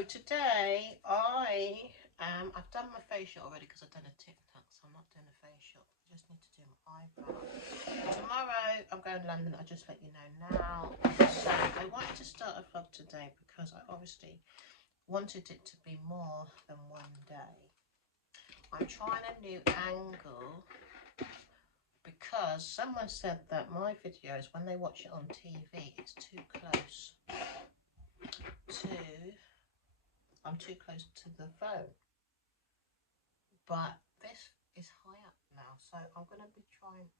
So today I've done my facial already because I've done a TikTok, so I'm not doing a facial. I just need to do my eyebrows. Tomorrow I'm going to London. I'll just let you know now. So I wanted to start a vlog today because I obviously wanted it to be more than one day. I'm trying a new angle because someone said that my videos, when they watch it on TV, it's too close to, I'm too close to the phone. But this is high up now, so I'm going to be trying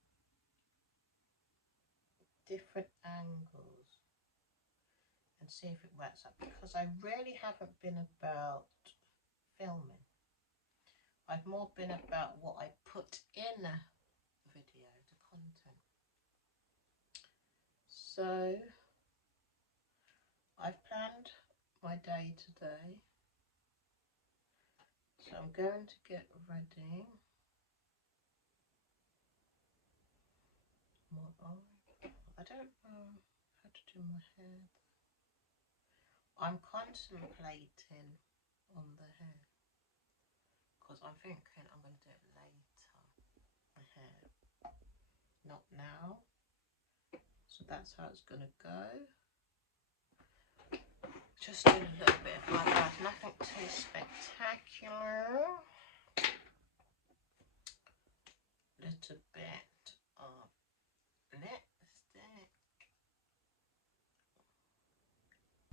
different angles and see if it works out, because I really haven't been about filming. I've more been about what I put in the video, the content. So I've planned my day today. So I'm going to get ready. I don't know how to do my hair. I'm contemplating on the hair because I'm thinking I'm going to do it later. The hair, not now. So that's how it's going to go. Just doing a little bit of eyebrows, nothing too spectacular. Little bit of lipstick.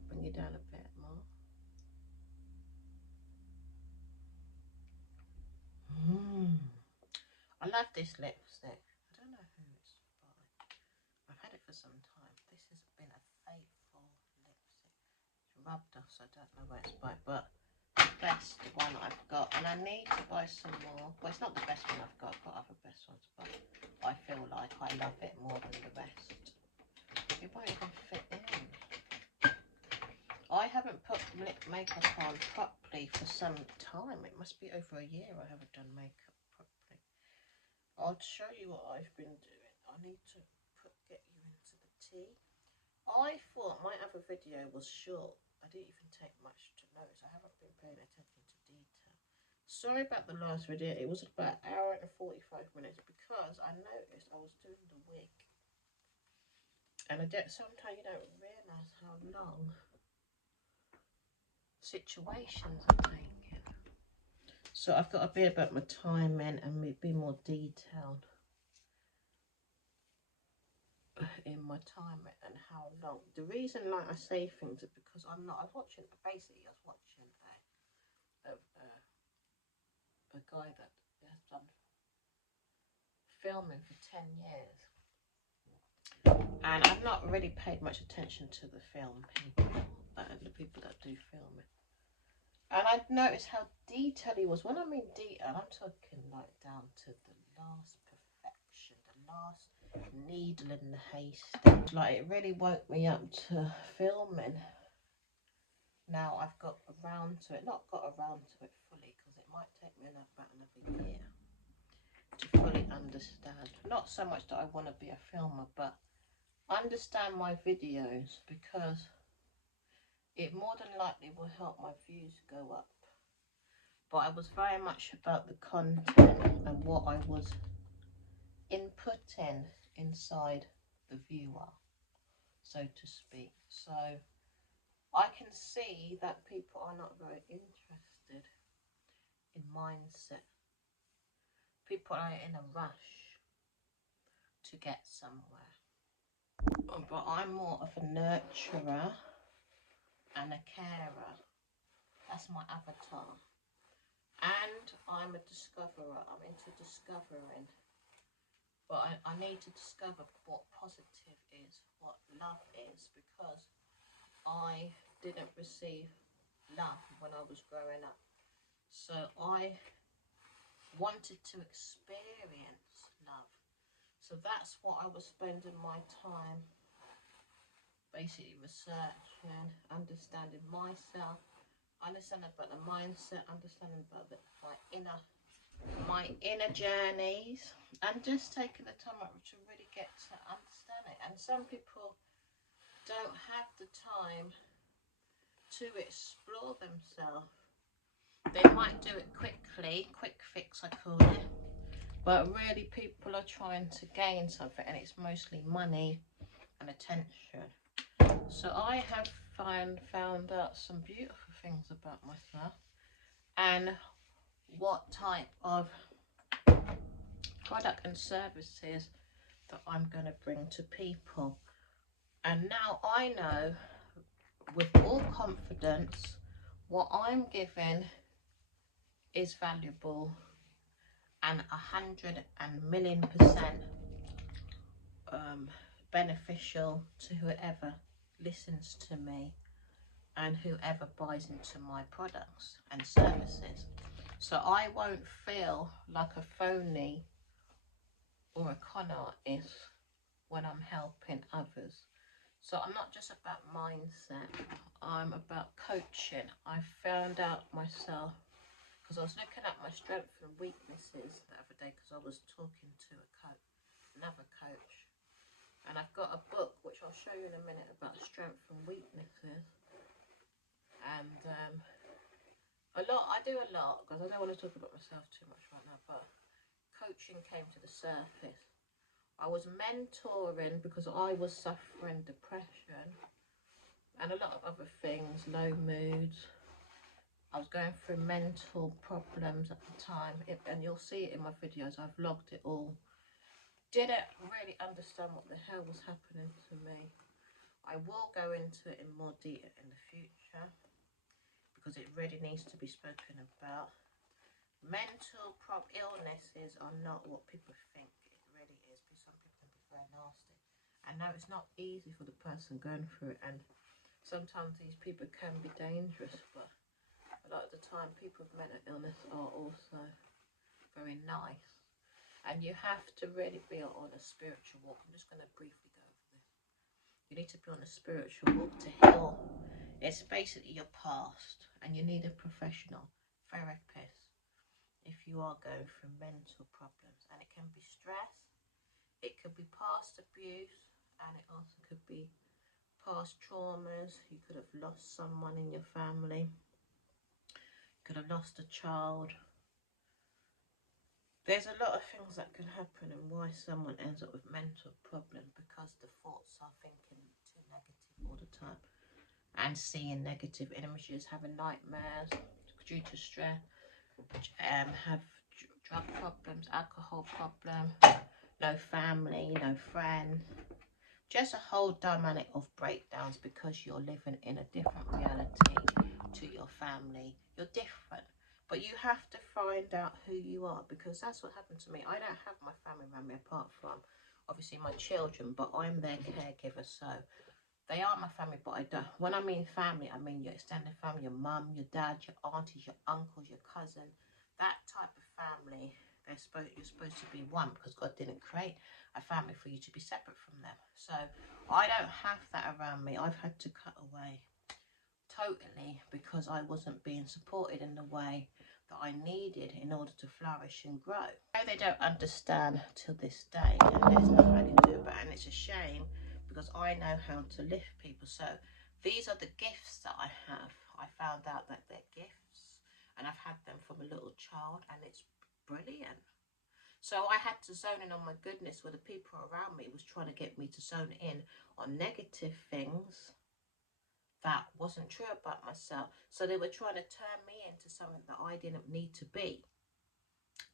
Bring it down a bit more. I love this lipstick. I don't know who it's by. I've had it for some time. This has been a faithful lipstick. It's rubbed off, so I don't know where it's by, but the best one I've got. And I need to buy some more. Well, it's not the best one I've got other best ones, but I feel like I love it more than the rest. It won't even fit in. I haven't put lip makeup on properly for some time. It must be over a year I haven't done makeup properly. I'll show you what I've been doing. I need to get you into the tea. I thought my other video was short. I didn't even take much to notice. I haven't been paying attention to detail. Sorry about the last video. It was about an hour and 45 minutes because I noticed I was doing the wig. And sometimes you don't realise how long situations are taking. So I've got to be about my timing and be more detailed in my time and how long. The reason like I say things is because I was watching a guy that has done filming for 10 years, and I've not really paid much attention to the film people and the people that do filming, and I noticed how detailed he was. When I mean detail, I'm talking like down to the last perfection, the last needle in the haystack. Like, it really woke me up to filming. Now I've got around to it, not got around to it fully, because it might take me about another year to fully understand. Not so much that I want to be a filmer, but understand my videos, because it more than likely will help my views go up. But I was very much about the content and what I was inputting inside the viewer, so to speak. So I can see that people are not very interested in mindset. People are in a rush to get somewhere. But I'm more of a nurturer and a carer. That's my avatar. And I'm a discoverer. I'm into discovering. But I need to discover what positive is, what love is, because I didn't receive love when I was growing up. So I wanted to experience love. So that's what I was spending my time basically researching, understanding myself, understanding about the mindset, understanding about my inner journeys, and just taking the time out to really get to understand it. And some people don't have the time to explore themselves. They might do it quickly, quick fix I call it, but really people are trying to gain something, and it's mostly money and attention. So I have found out some beautiful things about myself and what type of product and services that I'm going to bring to people. And now I know with all confidence what I'm giving is valuable and 100,000,000% beneficial to whoever listens to me and whoever buys into my products and services. So I won't feel like a phony or a con artist when I'm helping others. So I'm not just about mindset, I'm about coaching. I found out myself, because I was looking at my strengths and weaknesses the other day, because I was talking to another coach. And I've got a book, which I'll show you in a minute, about strengths and weaknesses. And I do a lot, because I don't want to talk about myself too much right now, but coaching came to the surface. I was mentoring because I was suffering depression and a lot of other things, low moods. I was going through mental problems at the time, and you'll see it in my videos. I've logged it all. Didn't really understand what the hell was happening to me. I will go into it in more detail in the future because it really needs to be spoken about. Mental illnesses are not what people think it really is, because some people can be very nasty. And no, it's not easy for the person going through it, and sometimes these people can be dangerous, but a lot of the time people with mental illness are also very nice. And you have to really be on a spiritual walk. I'm just going to briefly go over this. You need to be on a spiritual walk to heal. It's basically your past, and you need a professional therapist if you are going through mental problems. And it can be stress, it could be past abuse, and it also could be past traumas. You could have lost someone in your family, you could have lost a child. There's a lot of things that can happen, and why someone ends up with mental problems, because the thoughts are thinking too negative all the time and seeing negative images, having nightmares due to stress, have drug problems, alcohol problem, no family, no friends, just a whole dynamic of breakdowns because you're living in a different reality to your family. You're different. But you have to find out who you are, because that's what happened to me. I don't have my family around me apart from, obviously, my children, but I'm their caregiver. So they are my family, but I don't. When I mean family, I mean your extended family, your mum, your dad, your aunties, your uncles, your cousin. That type of family, you're supposed to be one, because God didn't create a family for you to be separate from them. So I don't have that around me. I've had to cut away totally because I wasn't being supported in the way that I needed in order to flourish and grow. They don't understand till this day, and there's nothing I can do about it, and it's a shame because I know how to lift people. So these are the gifts that I have. I found out that they're gifts, and I've had them from a little child, and it's brilliant. So I had to zone in on my goodness, where the people around me was trying to get me to zone in on negative things that wasn't true about myself. So they were trying to turn me into something that I didn't need to be.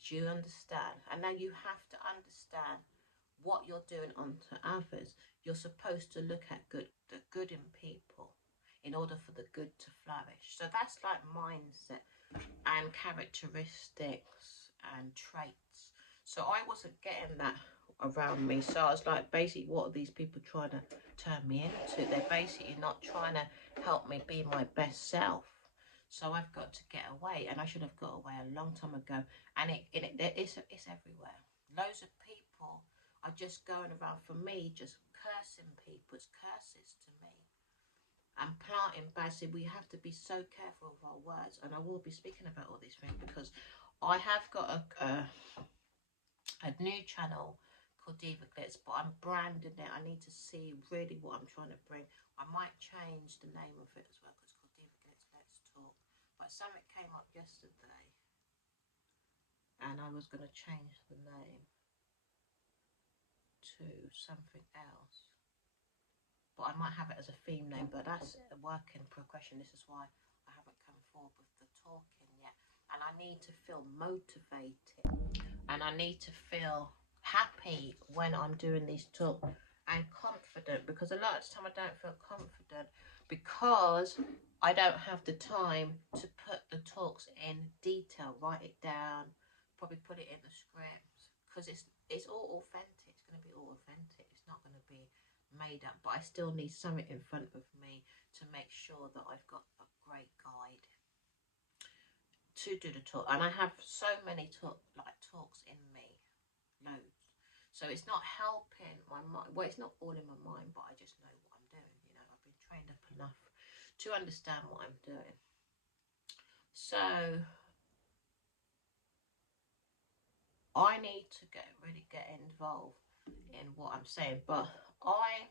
Do you understand? And now you have to understand what you're doing onto others. You're supposed to look at the good in people in order for the good to flourish. So that's like mindset and characteristics and traits. So I wasn't getting that around me. So I was like, basically, what are these people trying to turn me into? They're basically not trying to help me be my best self. So I've got to get away, and I should have got away a long time ago. And it's everywhere. Loads of people are just going around, for me, just cursing people. It's curses to me. And planting bad seed. We have to be so careful of our words, and I will be speaking about all these things because I have got a new channel called Diva Glitz, but I'm branding it. I need to see really what I'm trying to bring. I might change the name of it as well, because it's called Diva But something came up yesterday and I was going to change the name to something else. But I might have it as a theme name, but that's a work in progression. This is why I haven't come forward with the talking yet. And I need to feel motivated. And I need to feel happy when I'm doing these talks and confident, because a lot of the time I don't feel confident because I don't have the time to put the talks in detail, write it down, probably put it in the script, because it's all authentic. It's going to be all authentic. It's not going to be made up, but I still need something in front of me to make sure that I've got a great guide to do the talk. And I have so many talks in me, loads. So it's not helping my mind. Well, it's not all in my mind, but I just know what I'm doing. You know, I've been trained up enough to understand what I'm doing. So I need to really get involved in what I'm saying. But I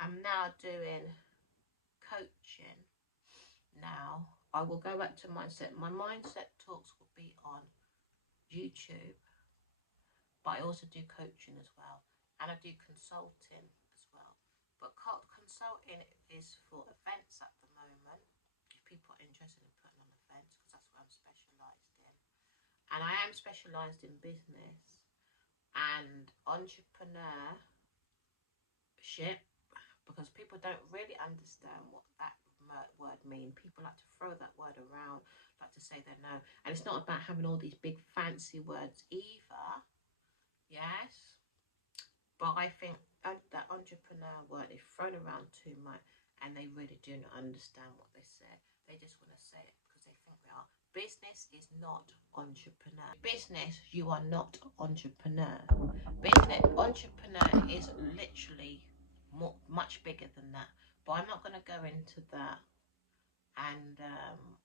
am now doing coaching. Now I will go back to mindset. My mindset talks will be on YouTube, but I also do coaching as well, and I do consulting as well. But consulting is for events at the moment, if people are interested in putting on events, because that's what I'm specialised in. And I am specialised in business and entrepreneurship, because people don't really understand what that word means. People like to throw that word around, like to say they know. And it's not about having all these big fancy words either. Yes. But I think that entrepreneur word is thrown around too much, and they really do not understand what they say. They just want to say it because they think they are. Business is not entrepreneur. Business, you are not entrepreneur. Business, entrepreneur is literally much bigger than that. But I'm not going to go into that, and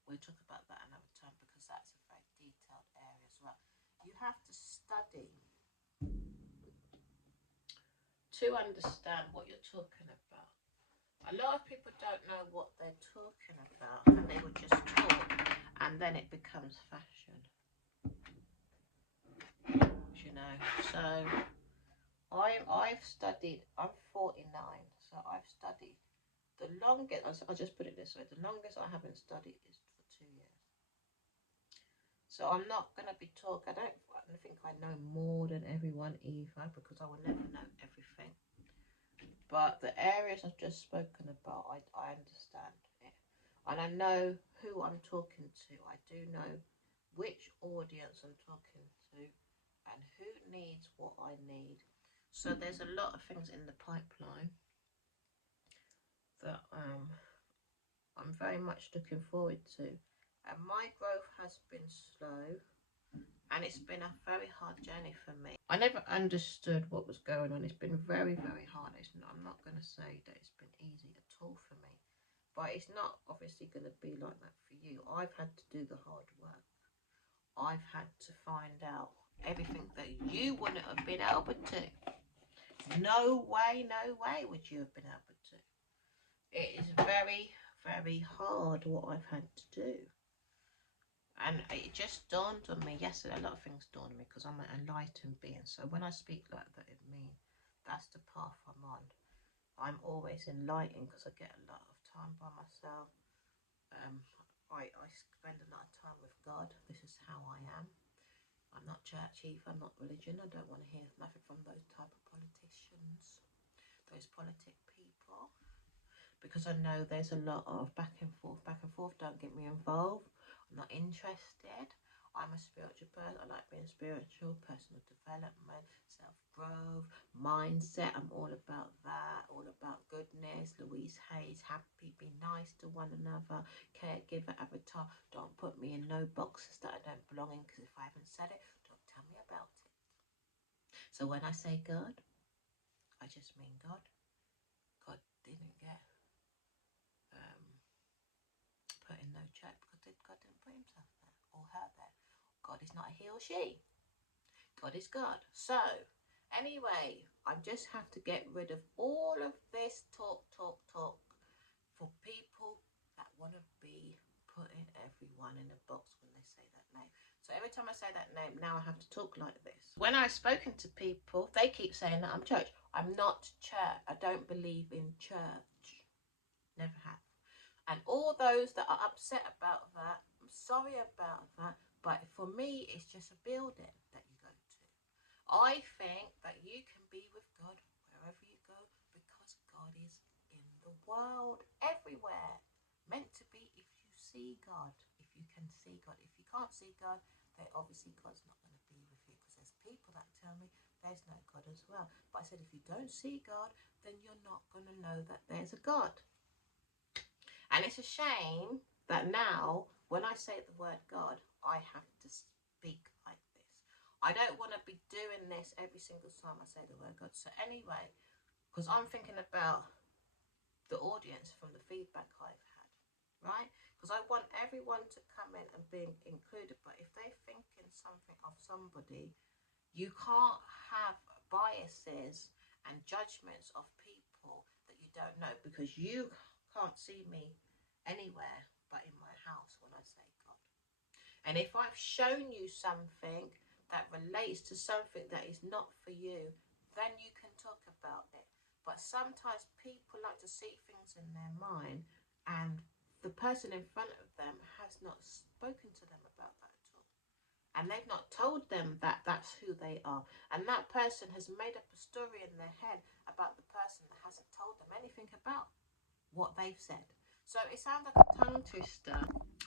we'll talk about that another time, because that's a very detailed area as well. You have to study to understand what you're talking about. A lot of people don't know what they're talking about, and they will just talk, and then it becomes fashion. You know, so I've studied. I'm 49, so I've studied. The longest, I'll just put it this way, the longest I haven't studied is for 2 years. So I'm not going to be talking, I don't think I know more than everyone either, because I will never know everything. But the areas I've just spoken about, I understand it. And I know who I'm talking to. I do know which audience I'm talking to and who needs what I need. So there's a lot of things in the pipeline that I'm very much looking forward to. And my growth has been slow, and it's been a very hard journey for me. I never understood what was going on. It's been very, very hard. I'm not going to say that it's been easy at all for me, but it's not obviously going to be like that for you. I've had to do the hard work. I've had to find out everything that you wouldn't have been able to. No way would you have been able to. It is very, very hard what I've had to do. And it just dawned on me yesterday. A lot of things dawned on me, because I'm an enlightened being. So when I speak like that, it means that's the path I'm on. I'm always enlightened because I get a lot of time by myself. I spend a lot of time with God. This is how I am. I'm not church either. I'm not religion. I don't want to hear nothing from those type of politicians, those politic people, because I know there's a lot of back and forth. Don't get me involved. I'm not interested. I'm a spiritual person. I like being spiritual, personal development, self-growth, mindset. I'm all about that, all about goodness. Louise Hayes, happy, be nice to one another, caregiver, avatar. Don't put me in no boxes that I don't belong in, because if I haven't said it, don't tell me about it. So when I say God, I just mean God. God didn't get put in no check, because God didn't put himself there or her there. God is not a he or she. God is God. So anyway, I just have to get rid of all of this talk for people that want to be putting everyone in the box when they say that name. So every time I say that name, now I have to talk like this. When I've spoken to people, they keep saying that I'm church. I'm not church. I don't believe in church. Never have. And all those that are upset about that, I'm sorry about that. But for me, it's just a building that you go to. I think that you can be with God wherever you go because God is in the world, everywhere. Meant to be if you see God, if you can see God. If you can't see God, then obviously God's not going to be with you, because there's people that tell me there's no God as well. But I said, if you don't see God, then you're not going to know that there's a God. And it's a shame that now when I say the word God, I have to speak like this. I don't want to be doing this every single time I say the word God. So anyway, because I'm thinking about the audience from the feedback I've had, right? Because I want everyone to come in and be included. But if they're thinking something of somebody, you can't have biases and judgments of people that you don't know, because you can't see me anywhere but in my house when I say God. And if I've shown you something that relates to something that is not for you, then you can talk about it. But sometimes people like to see things in their mind, and the person in front of them has not spoken to them about that at all. And they've not told them that that's who they are. And that person has made up a story in their head about the person that hasn't told them anything about what they've said. So it sounds like a tongue twister,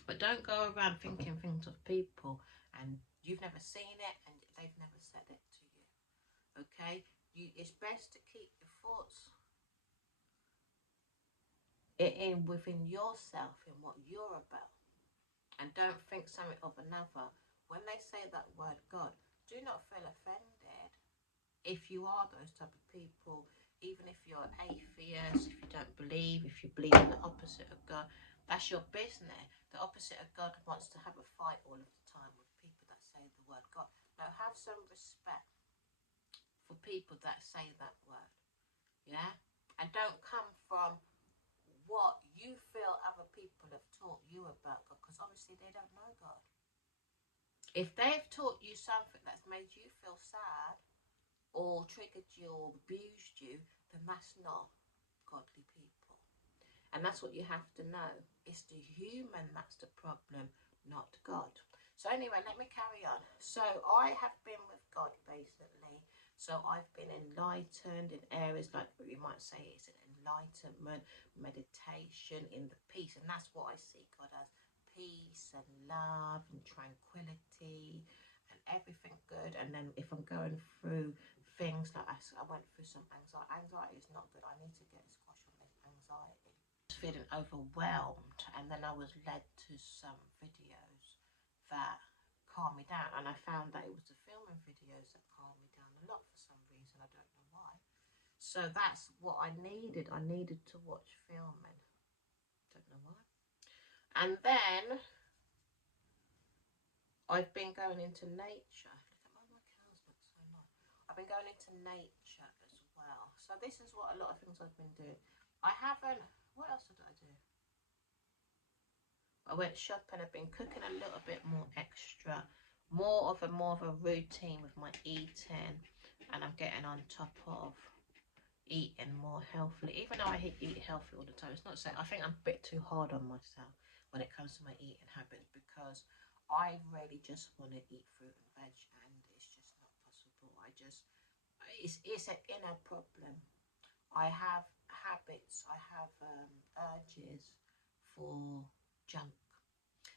but don't go around thinking things of people and you've never seen it and they've never said it to you. Okay? It's best to keep your thoughts within yourself, in what you're about, and don't think something of another. When they say that word God, do not feel offended if you are those type of people. Even if you're an atheist, if you don't believe, if you believe in the opposite of God, that's your business. The opposite of God wants to have a fight all of the time with people that say the word God. Now have some respect for people that say that word, yeah? And don't come from what you feel other people have taught you about God, because obviously they don't know God. If they've taught you something that's made you feel sad, or triggered you or abused you, then that's not godly people. And that's what you have to know. It's the human that's the problem, not God. So anyway, let me carry on. So I have been with God basically. So I've been enlightened in areas like what you might say is an enlightenment, meditation, in the peace. And that's what I see God as: peace and love and tranquility and everything good. And then if I'm going through things like I went through some anxiety. Anxiety is not good. I need to get a squash on this anxiety. I was feeling overwhelmed, and then I was led to some videos that calmed me down, and I found that it was the filming videos that calmed me down a lot for some reason. I don't know why. So that's what I needed. I needed to watch filming. Don't know why. And then I've been going into nature. I've been going into nature as well. So this is what a lot of things I've been doing. I haven't, what else did I do? I went shopping. I've been cooking a little bit more extra, more of a routine with my eating, and I'm getting on top of eating more healthily. Even though I eat healthy all the time, it's not saying, I think I'm a bit too hard on myself when it comes to my eating habits, because I really just want to eat fruit and veg, and it's just not possible. It's an inner problem. I have habits, I have urges for junk,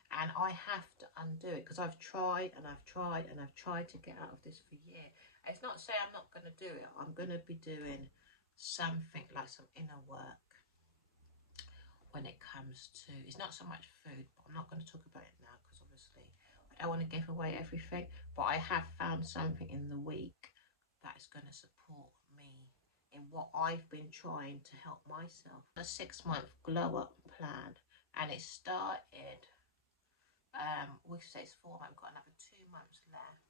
and I have to undo it, because I've tried and I've tried and I've tried to get out of this for years. It's not saying I'm not going to do it. I'm going to be doing something like some inner work when it comes to, it's not so much food, but I'm not going to talk about it now, because obviously I don't want to give away everything. But I have found something in the week that's going to support me in what I've been trying to help myself. A 6-month glow up plan, and it started, we say it's 4 months, I've got another 2 months left,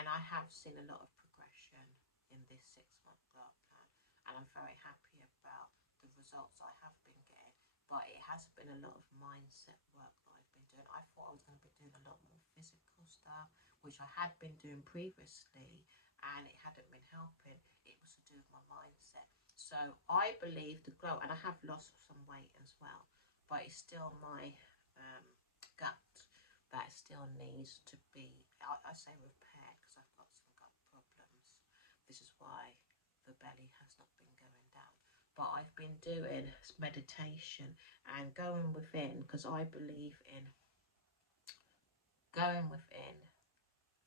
and I have seen a lot of progression in this 6-month glow up plan, and I'm very happy about the results I have been getting. But it has been a lot of mindset work that I've been doing. I thought I was going to be doing a lot more physical stuff, which I had been doing previously, and it hadn't been helping. It was to do with my mindset. So I believe the glow, and I have lost some weight as well, but it's still my gut that still needs to be, I say repair, because I've got some gut problems. This is why the belly has not been going down. But I've been doing meditation and going within, because I believe in going within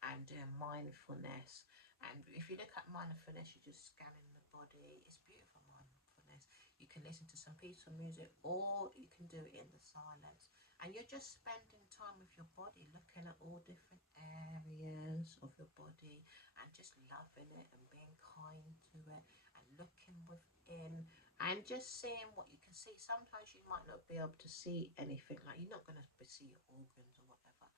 and doing mindfulness. And if you look at mindfulness, you're just scanning the body. It's beautiful mindfulness. You can listen to some peaceful music, or you can do it in the silence. And you're just spending time with your body, looking at all different areas of your body and just loving it and being kind to it and looking within and just seeing what you can see. Sometimes you might not be able to see anything, like you're not going to see your organs or whatever,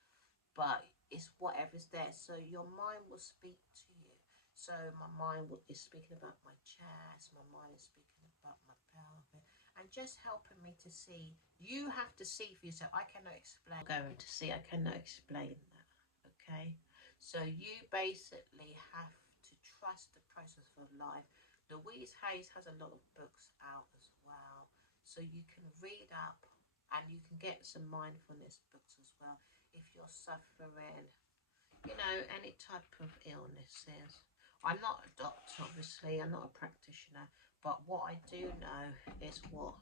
but it's whatever's there. So your mind will speak to you. So my mind is speaking about my chest, my mind is speaking about my pelvic, and just helping me to see. You have to see for yourself. I cannot explain. Going to see, I cannot explain that. Okay, so you basically have to trust the process of life. Louise Hayes has a lot of books out as well, so you can read up and you can get some mindfulness books as well if you're suffering, you know, any type of illnesses. I'm not a doctor, obviously, I'm not a practitioner, but what I do know is what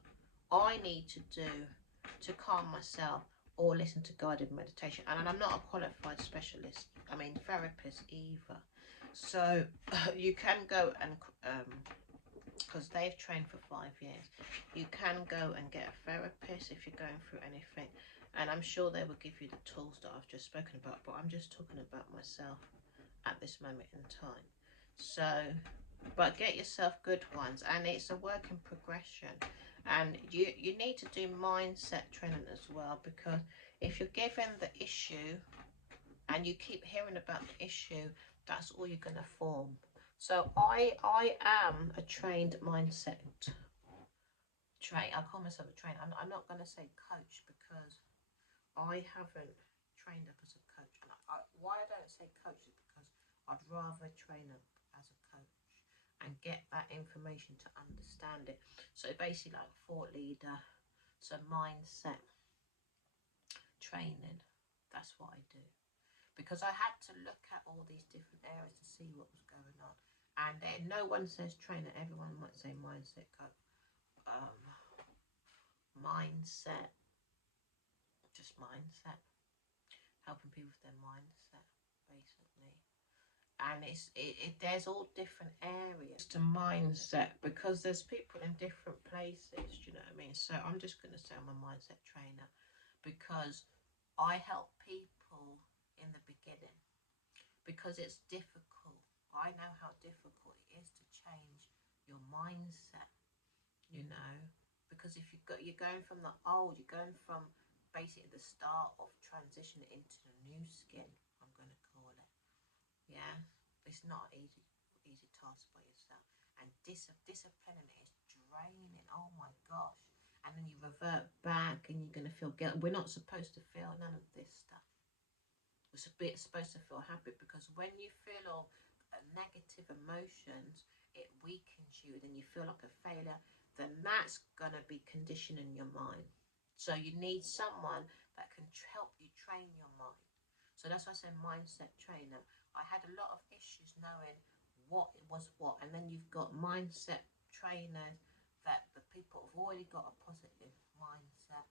I need to do to calm myself or listen to guided meditation. And I'm not a qualified specialist, I mean therapist either. So you can go and, because they've trained for 5 years, you can go and get a therapist if you're going through anything. And I'm sure they will give you the tools that I've just spoken about, but I'm just talking about myself at this moment in time. So, but get yourself good ones, and it's a work in progression. And you need to do mindset training as well, because if you're given the issue and you keep hearing about the issue, that's all you're going to form. So I am a trained mindset I call myself a trainer. I'm not going to say coach, because I haven't trained up as a coach. And why I don't say coach is because I'd rather train up as a coach and get that information to understand it. So basically like thought leader, so mindset training, that's what I do. Because I had to look at all these different areas to see what was going on. And then no one says trainer, everyone might say mindset coach. Mindset, just mindset, helping people with their mindset, basically. And there's all different areas to mindset, because there's people in different places, do you know what I mean? So I'm just going to say I'm a mindset trainer, because I help people in the beginning, because it's difficult. I know how difficult it is to change your mindset, you know, because if you're going from the old, you're going from basically the start of transitioning into the new skin, I'm going to call it. Yeah, it's not an easy task by yourself, and disciplining is draining. Oh my gosh. And then you revert back and you're going to feel guilt. We're not supposed to feel none of this stuff. We're supposed to feel happy, because when you feel all negative emotions, it weakens you, then you feel like a failure, then that's going to be conditioning your mind. So you need someone that can help you train your mind. So that's why I said mindset trainer. I had a lot of issues knowing what was what, and then you've got mindset trainers that the people have already got a positive mindset,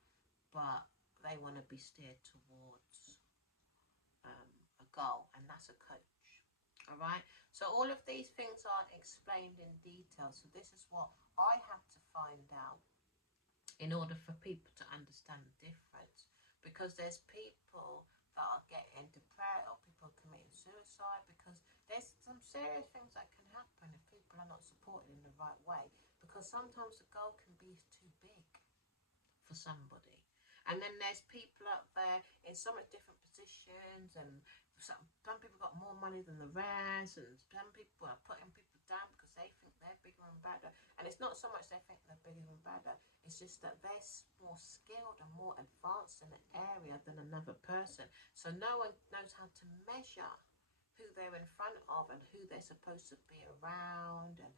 but they want to be steered towards a goal, and that's a coach. All right, so all of these things aren't explained in detail, so this is what I had to find out in order for people to understand the difference, because there's people that are getting depressed, or people committing suicide, because there's some serious things that can happen if people are not supported in the right way, because sometimes the goal can be too big for somebody. And then there's people out there in so much different positions, and some people got more money than the rest, and some people are putting people down because they think they're bigger and better. And it's not so much they think they're bigger and better, it's just that they're more skilled and more advanced in an area than another person. So no one knows how to measure who they're in front of and who they're supposed to be around, and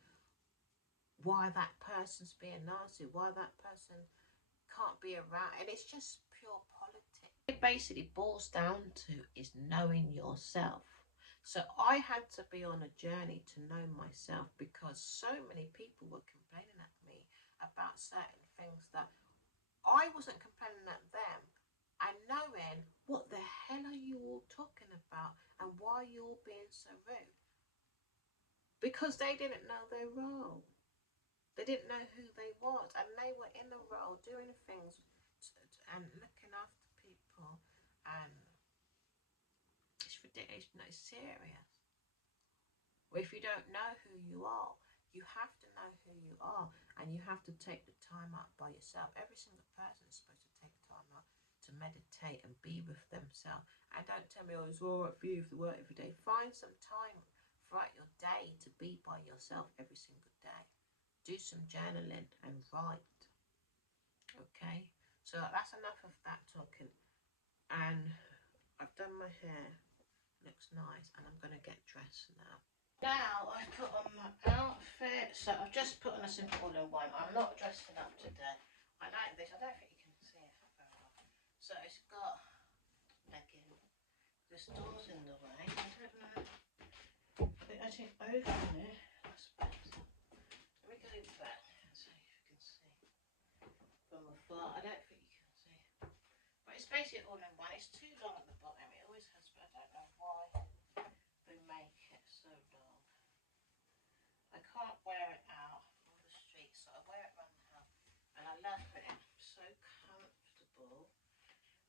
why that person's being nasty, why that person can't be around. And it's just pure politics. It basically boils down to is knowing yourself. So I had to be on a journey to know myself, because so many people were complaining at me about certain things that I wasn't complaining at them, and knowing what the hell are you all talking about and why are you all being so rude, because they didn't know their role. They didn't know who they was, and they were in the role doing things and looking after people, and it's ridiculous. No, it's serious. Well, if you don't know who you are, you have to know who you are, and you have to take the time out by yourself. Every single person is supposed to take time out to meditate and be with themselves. And don't tell me, oh, it's all right for you to work every day. Find some time throughout your day to be by yourself every single day. Do some journaling and write. Okay, so that's enough of that talking. And I've done my hair, looks nice, and I'm going to get dressed now. Now I've put on my outfit, so I've just put on a simple all-in-one. I'm not dressing up today. I like this. I don't think you can see it very well. So it's got legging. This door's in the way. I don't know. I think open it. That's better. Let me go back so you can see from afar. I don't think you can see. But it's basically all-in-one. It's too long at the bottom. It always has, but I don't know why they make it so long. I can't wear it out on the street, so I wear it around the house. And I love it. It's so comfortable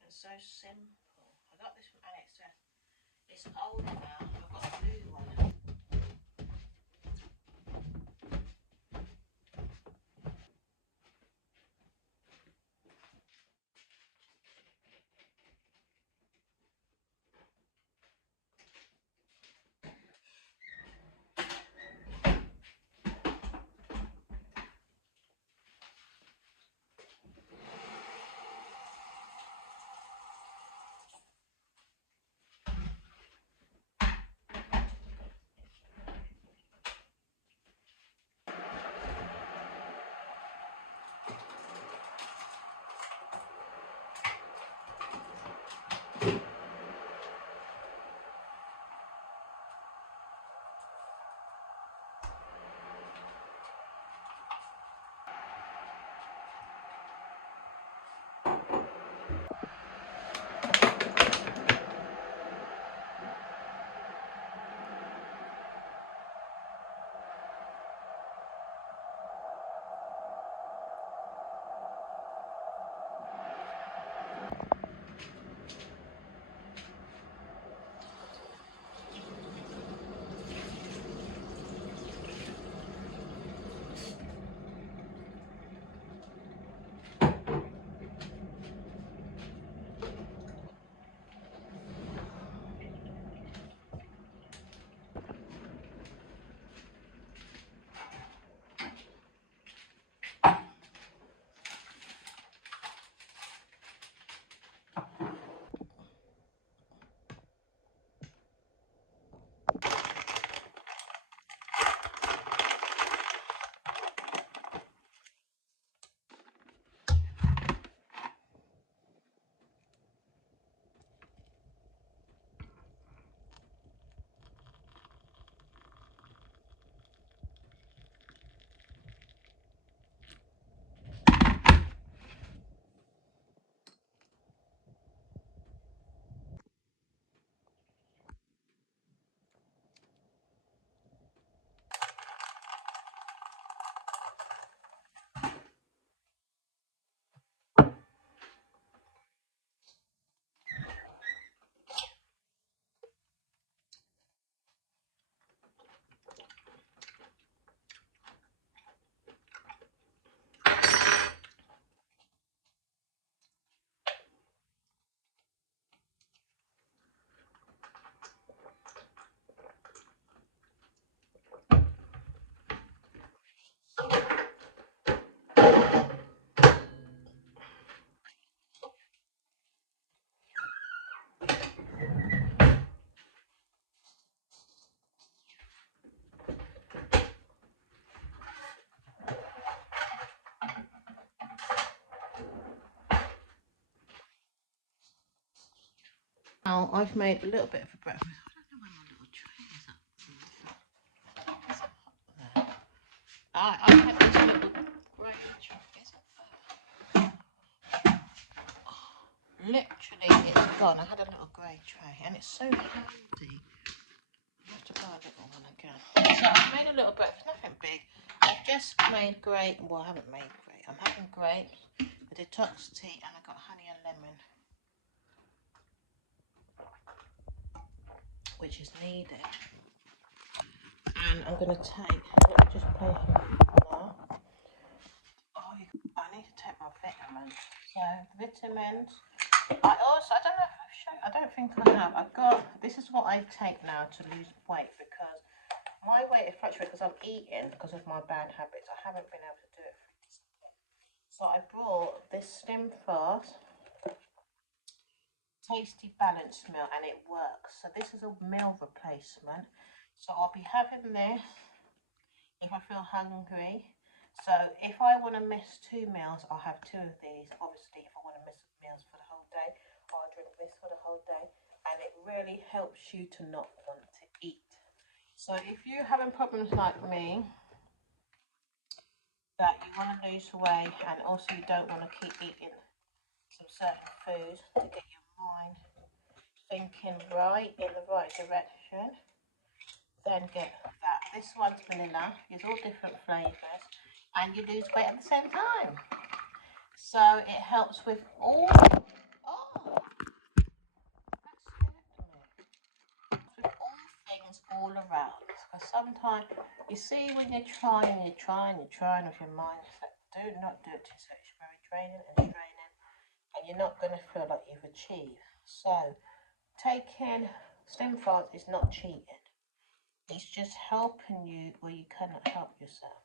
and so simple. I got this from AliExpress. It's old now. I've got a blue one. Now I've made a little bit of a breakfast. I don't know where my little tray is up. Is it up there? I have this little grey tray. Is it? Literally, it's gone. I had a little grey tray, and it's so handy. I have to buy a little one again. So I've made a little breakfast, nothing big. I've just made grape. Well, I haven't made grape. I'm having grapes, a detox tea, and I got honey and lemon, which is needed. And I'm going to take, let me just play here now. Oh, I need to take my vitamins. So, vitamins. I don't know if I've shown, I don't think I have. This is what I take now to lose weight, because my weight is fluctuating because I'm eating because of my bad habits. I haven't been able to do it for discipline. So I brought this Slim Fast Tasty Balanced meal, and it works. So this is a meal replacement. So I'll be having this if I feel hungry. So if I want to miss 2 meals, I'll have 2 of these. Obviously, if I want to miss meals for the whole day, I'll drink this for the whole day. And it really helps you to not want to eat. So if you're having problems like me, that you want to lose weight and also you don't want to keep eating some certain foods to get your mind thinking right in the right direction, then get that. This one's vanilla, it's all different flavours, and you lose weight at the same time. So it helps with all, oh, that scared me. With all things all around. Because sometimes, you see, when you're trying with your mindset, do not do it too much. It's very draining and straining, and you're not going to feel like you've achieved. So, taking Slim Fast is not cheating. It's just helping you where you cannot help yourself.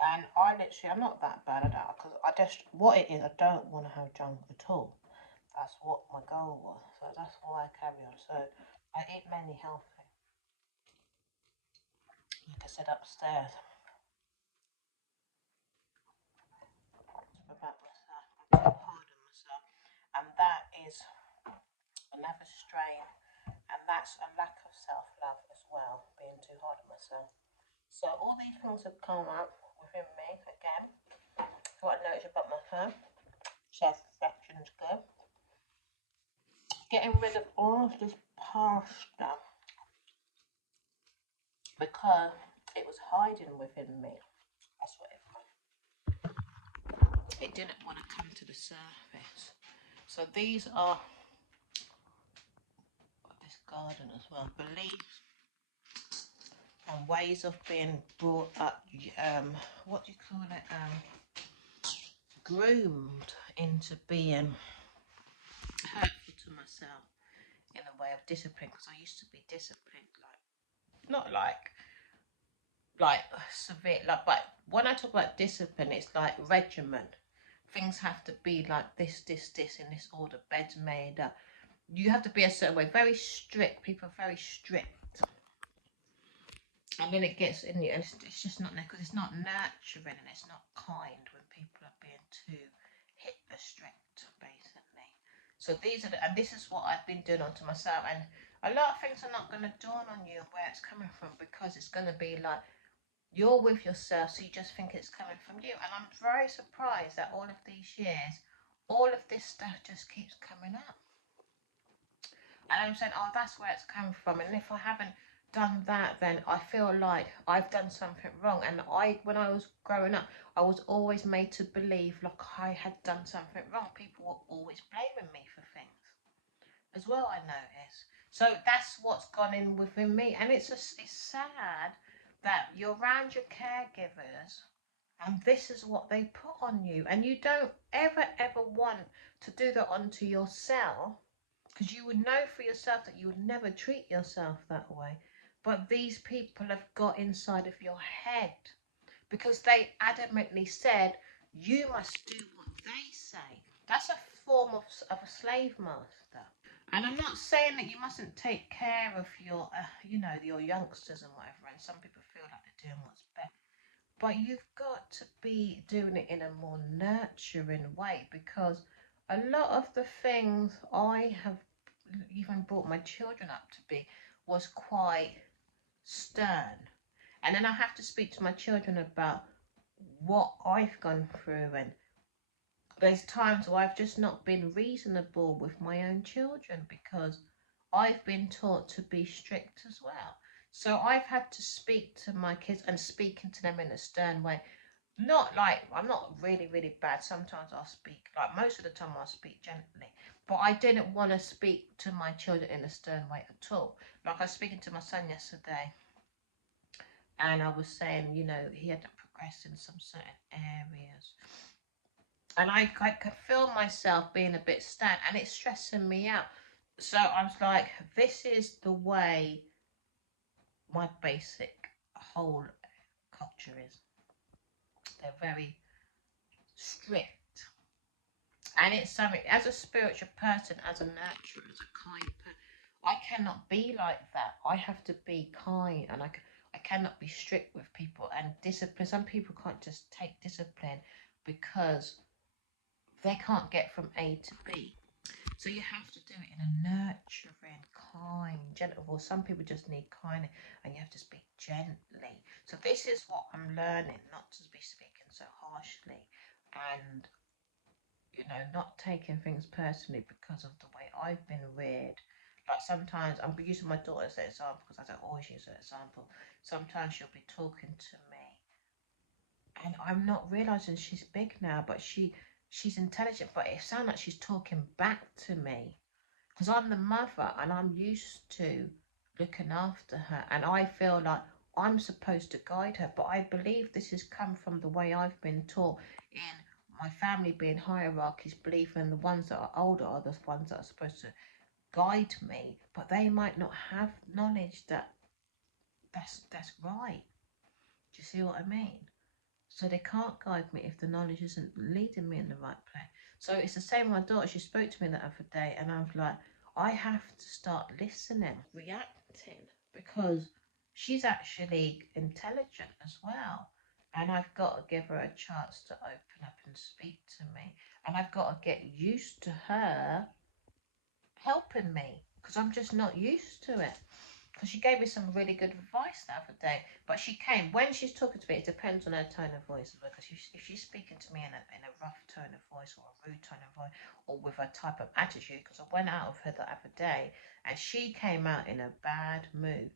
And I'm not that bad at that, because what it is, I don't want to have junk at all. That's what my goal was. So that's why I carry on. So I eat mainly healthy. Like I said, upstairs about myself. I'm too hard on myself. And that is another strain. And that's a lack of self-love as well, being too hard on myself. So all these things have come up within me again. What I noticed about myself. Self-reflection is good. Getting rid of all of this past stuff, because it was hiding within me. That's what it was. It didn't want to come to the surface. So these are this garden as well. Beliefs and ways of being brought up. What do you call it? Groomed into being hurtful to myself in a way of discipline. Because I used to be disciplined, like not like severe, like, but when I talk about discipline, it's like regimen. Things have to be like this in this order. Beds made up. You have to be a certain way. Very strict. People are very strict. And then it gets in you, and it's just not there, because it's not nurturing and it's not kind when people are being too hit the strict, basically. So and this is what I've been doing onto myself, and a lot of things are not going to dawn on you where it's coming from, because it's going to be like you're with yourself, so you just think it's coming from you. And I'm very surprised that all of these years, all of this stuff just keeps coming up. And I'm saying, oh, that's where it's come from. And if I haven't done that, then I feel like I've done something wrong. And when I was growing up, I was always made to believe like I had done something wrong. People were always blaming me for things as well, I noticed. So that's what's gone in within me. And it's sad that you're around your caregivers and this is what they put on you. And you don't ever want to do that onto yourself, because you would know for yourself that you would never treat yourself that way. But these people have got inside of your head because they adamantly said, you must do what they say. That's a form of a slave master. And I'm not saying that you mustn't take care of your youngsters and whatever. And some people feel like they're doing what's best. But you've got to be doing it in a more nurturing way, because a lot of the things I have even brought my children up to be was quite stern. And then I have to speak to my children about what I've gone through, and there's times where I've just not been reasonable with my own children because I've been taught to be strict as well. So I've had to speak to my kids and speaking to them in a stern way. Not like I'm not really, really bad. Sometimes I'll speak, like most of the time I'll speak gently. But I didn't want to speak to my children in a stern way at all. Like I was speaking to my son yesterday and I was saying, you know, he hadn't progressed in some certain areas. And I could feel myself being a bit stern and it's stressing me out. So I was like, this is the way my basic whole culture is. They're very strict. And it's something, as a spiritual person, as a nurturer, as a kind person, I cannot be like that. I have to be kind and I cannot be strict with people and discipline. Some people can't just take discipline because they can't get from A to B. So you have to do it in a nurturing, kind, gentle. Or some people just need kindness, and you have to speak gently. So this is what I'm learning, not to be speaking so harshly, and not taking things personally because of the way I've been reared. Like sometimes I'm using my daughter as an example because I don't always use her example. Sometimes she'll be talking to me, and I'm not realizing she's big now, but she's intelligent, but it sounds like she's talking back to me because I'm the mother and I'm used to looking after her, and I feel like I'm supposed to guide her, but I believe this has come from the way I've been taught in my family being hierarchies, believing the ones that are older are the ones that are supposed to guide me, but they might not have knowledge that that's right. Do you see what I mean? So they can't guide me if the knowledge isn't leading me in the right place. So it's the same with my daughter. She spoke to me the other day, and I was like, I have to start listening, reacting, because she's actually intelligent as well. And I've got to give her a chance to open up and speak to me. And I've got to get used to her helping me because I'm just not used to it. Because she gave me some really good advice the other day, but she came when she's talking to me. It depends on her tone of voice, because if she's speaking to me in a rough tone of voice or a rude tone of voice or with a type of attitude, because I went out of her the other day and she came out in a bad mood,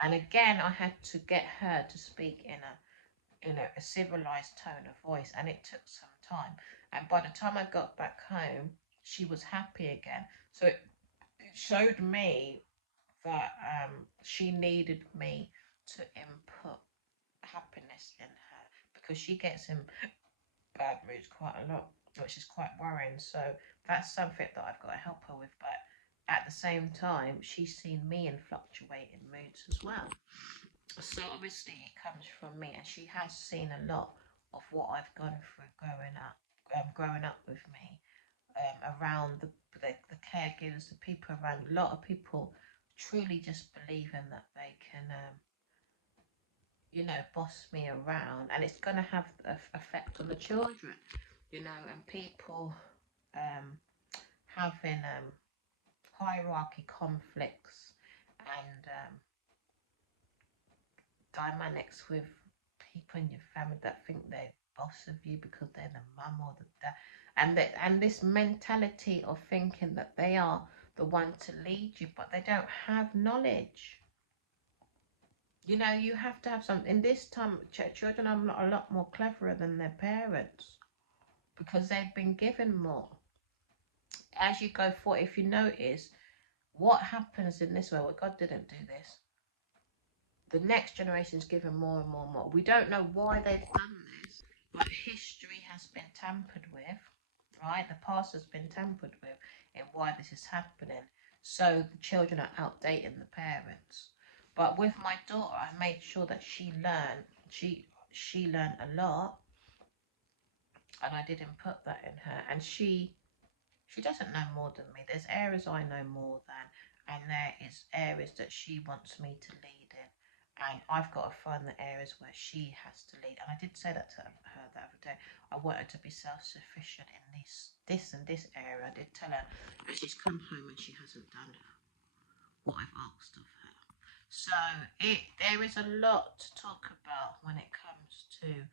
and again I had to get her to speak in a civilized tone of voice, and it took some time. And by the time I got back home, she was happy again. So it showed me that she needed me to input happiness in her because she gets in bad moods quite a lot, which is quite worrying. So that's something that I've got to help her with. But at the same time, she's seen me in fluctuating moods as well. So obviously it comes from me, and she has seen a lot of what I've gone through growing up with me, around the caregivers, the people around. A lot of people truly just believing that they can, boss me around, and it's going to have an effect on the children, and people um, having hierarchy conflicts and dynamics with people in your family that think they're boss of you because they're the mum or the dad, and this mentality of thinking that they are the one to lead you, but they don't have knowledge. You have to have some. In this time, children are a lot more cleverer than their parents because they've been given more. As you go forward, if you notice, what happens in this way, well, God didn't do this. The next generation is given more and more and more. We don't know why they've done this, but history has been tampered with, right? The past has been tampered with in why this is happening. So the children are outdating the parents. But with my daughter, I made sure that she learned. She learned a lot, and I did input that in her. And she doesn't know more than me. There's areas I know more than, and there is areas that she wants me to lead in. And I've got to find the areas where she has to lead. And I did say that to her the other day. I want her to be self-sufficient in this area. I did tell her, and she's come home and she hasn't done what I've asked of her. So there is a lot to talk about when it comes to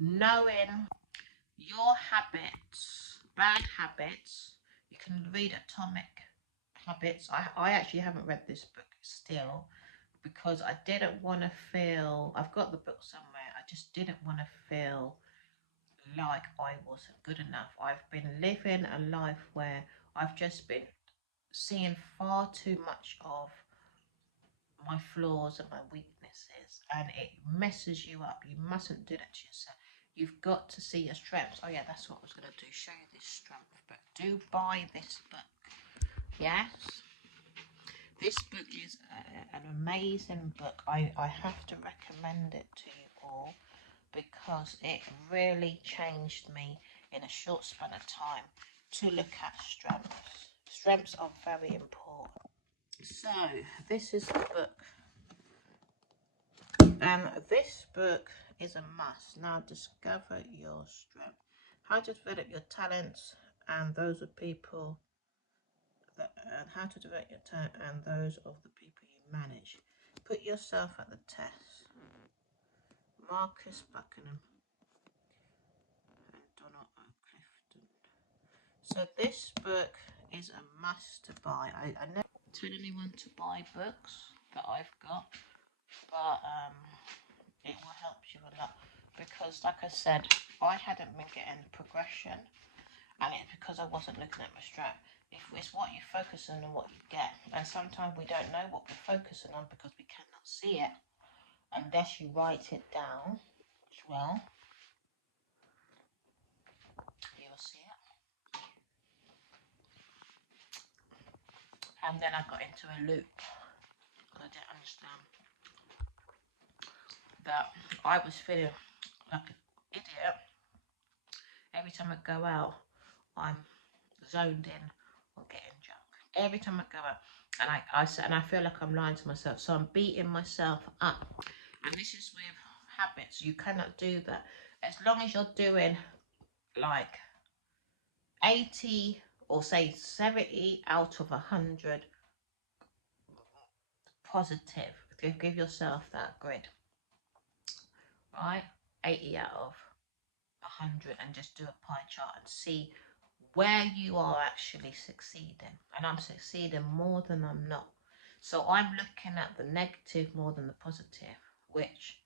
knowing your habits, bad habits. You can read Atomic Habits. I actually haven't read this book still because I didn't want to feel, I've got the book somewhere, I just didn't want to feel like I wasn't good enough. I've been living a life where I've just been seeing far too much of my flaws and my weaknesses, and it messes you up. You mustn't do that to yourself. You've got to see your strengths. Oh yeah, that's what I was going to do, show you this strength book. Do buy this book. Yes, this book is an amazing book. I have to recommend it to you all because it really changed me in a short span of time to look at strengths. Strengths are very important. So this is the book. This book is a must. Now discover your strength. How to develop your talents and those of people that, and how to develop your talent and those of the people you manage. Put yourself at the test. Marcus Buckingham and Donald Clifton. So this book is a must to buy. I never tell anyone to buy books that I've got, but it will help you a lot because, like I said, I hadn't been getting progression, and it's because I wasn't looking at my strap. It's what you focus on and what you get, and sometimes we don't know what we're focusing on because we cannot see it unless you write it down as well. You will see it. And then I got into a loop. I didn't understand that I was feeling like an idiot every time I go out. I'm zoned in on getting drunk every time I go out, and I feel like I'm lying to myself, so I'm beating myself up. And this is with habits. You cannot do that as long as you're doing like 80 or say 70 out of 100 positive. Give yourself that grid, right? 80 out of 100, and just do a pie chart and see where you are actually succeeding. And I'm succeeding more than I'm not. So I'm looking at the negative more than the positive, which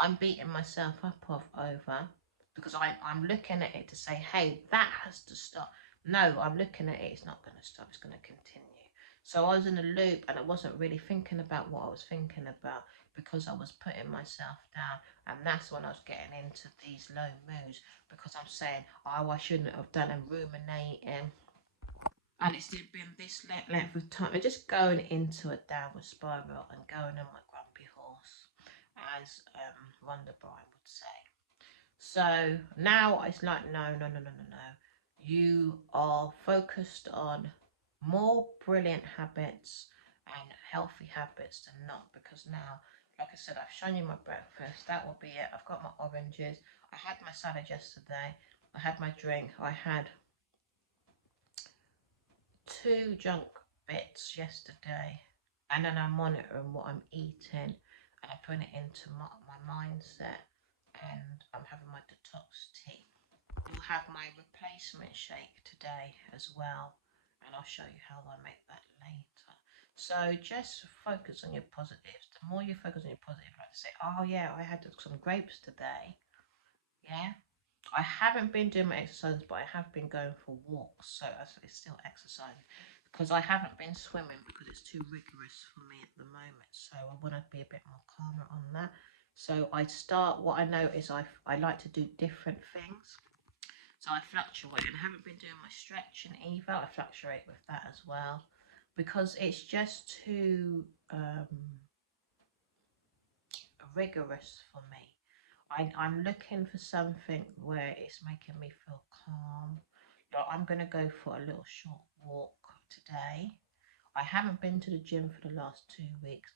I'm beating myself up over because I'm looking at it to say, hey, that has to stop. No, I'm looking at it, it's not going to stop, it's going to continue. So I was in a loop and I wasn't really thinking about what I was thinking about because I was putting myself down. And that's when I was getting into these low moods because I'm saying, oh, I shouldn't have done, and ruminating. And it's been this length of time. I'm just going into a downward spiral and going on my grumpy horse, as Rhonda Byrne would say. So now it's like, no. You are focused on more brilliant habits and healthy habits than not, because now, like I said, I've shown you my breakfast. That will be it. I've got my oranges. I had my salad yesterday. I had my drink. I had 2 junk bits yesterday, and then I'm monitoring what I'm eating and I put it into my mindset, and I'm having my detox tea. We'll have my replacement shake today as well, and I'll show you how I make that later. So just focus on your positives. The more you focus on your positive, like to say, oh yeah, I had some grapes today. Yeah, I haven't been doing my exercises, but I have been going for walks, so it's still exercising. Because I haven't been swimming because it's too rigorous for me at the moment, so I want to be a bit more calmer on that. So what I know is I like to do different things. So I fluctuate, and I haven't been doing my stretching either. I fluctuate with that as well because it's just too rigorous for me. I'm looking for something where it's making me feel calm. Like I'm going to go for a little short walk today. I haven't been to the gym for the last 2 weeks.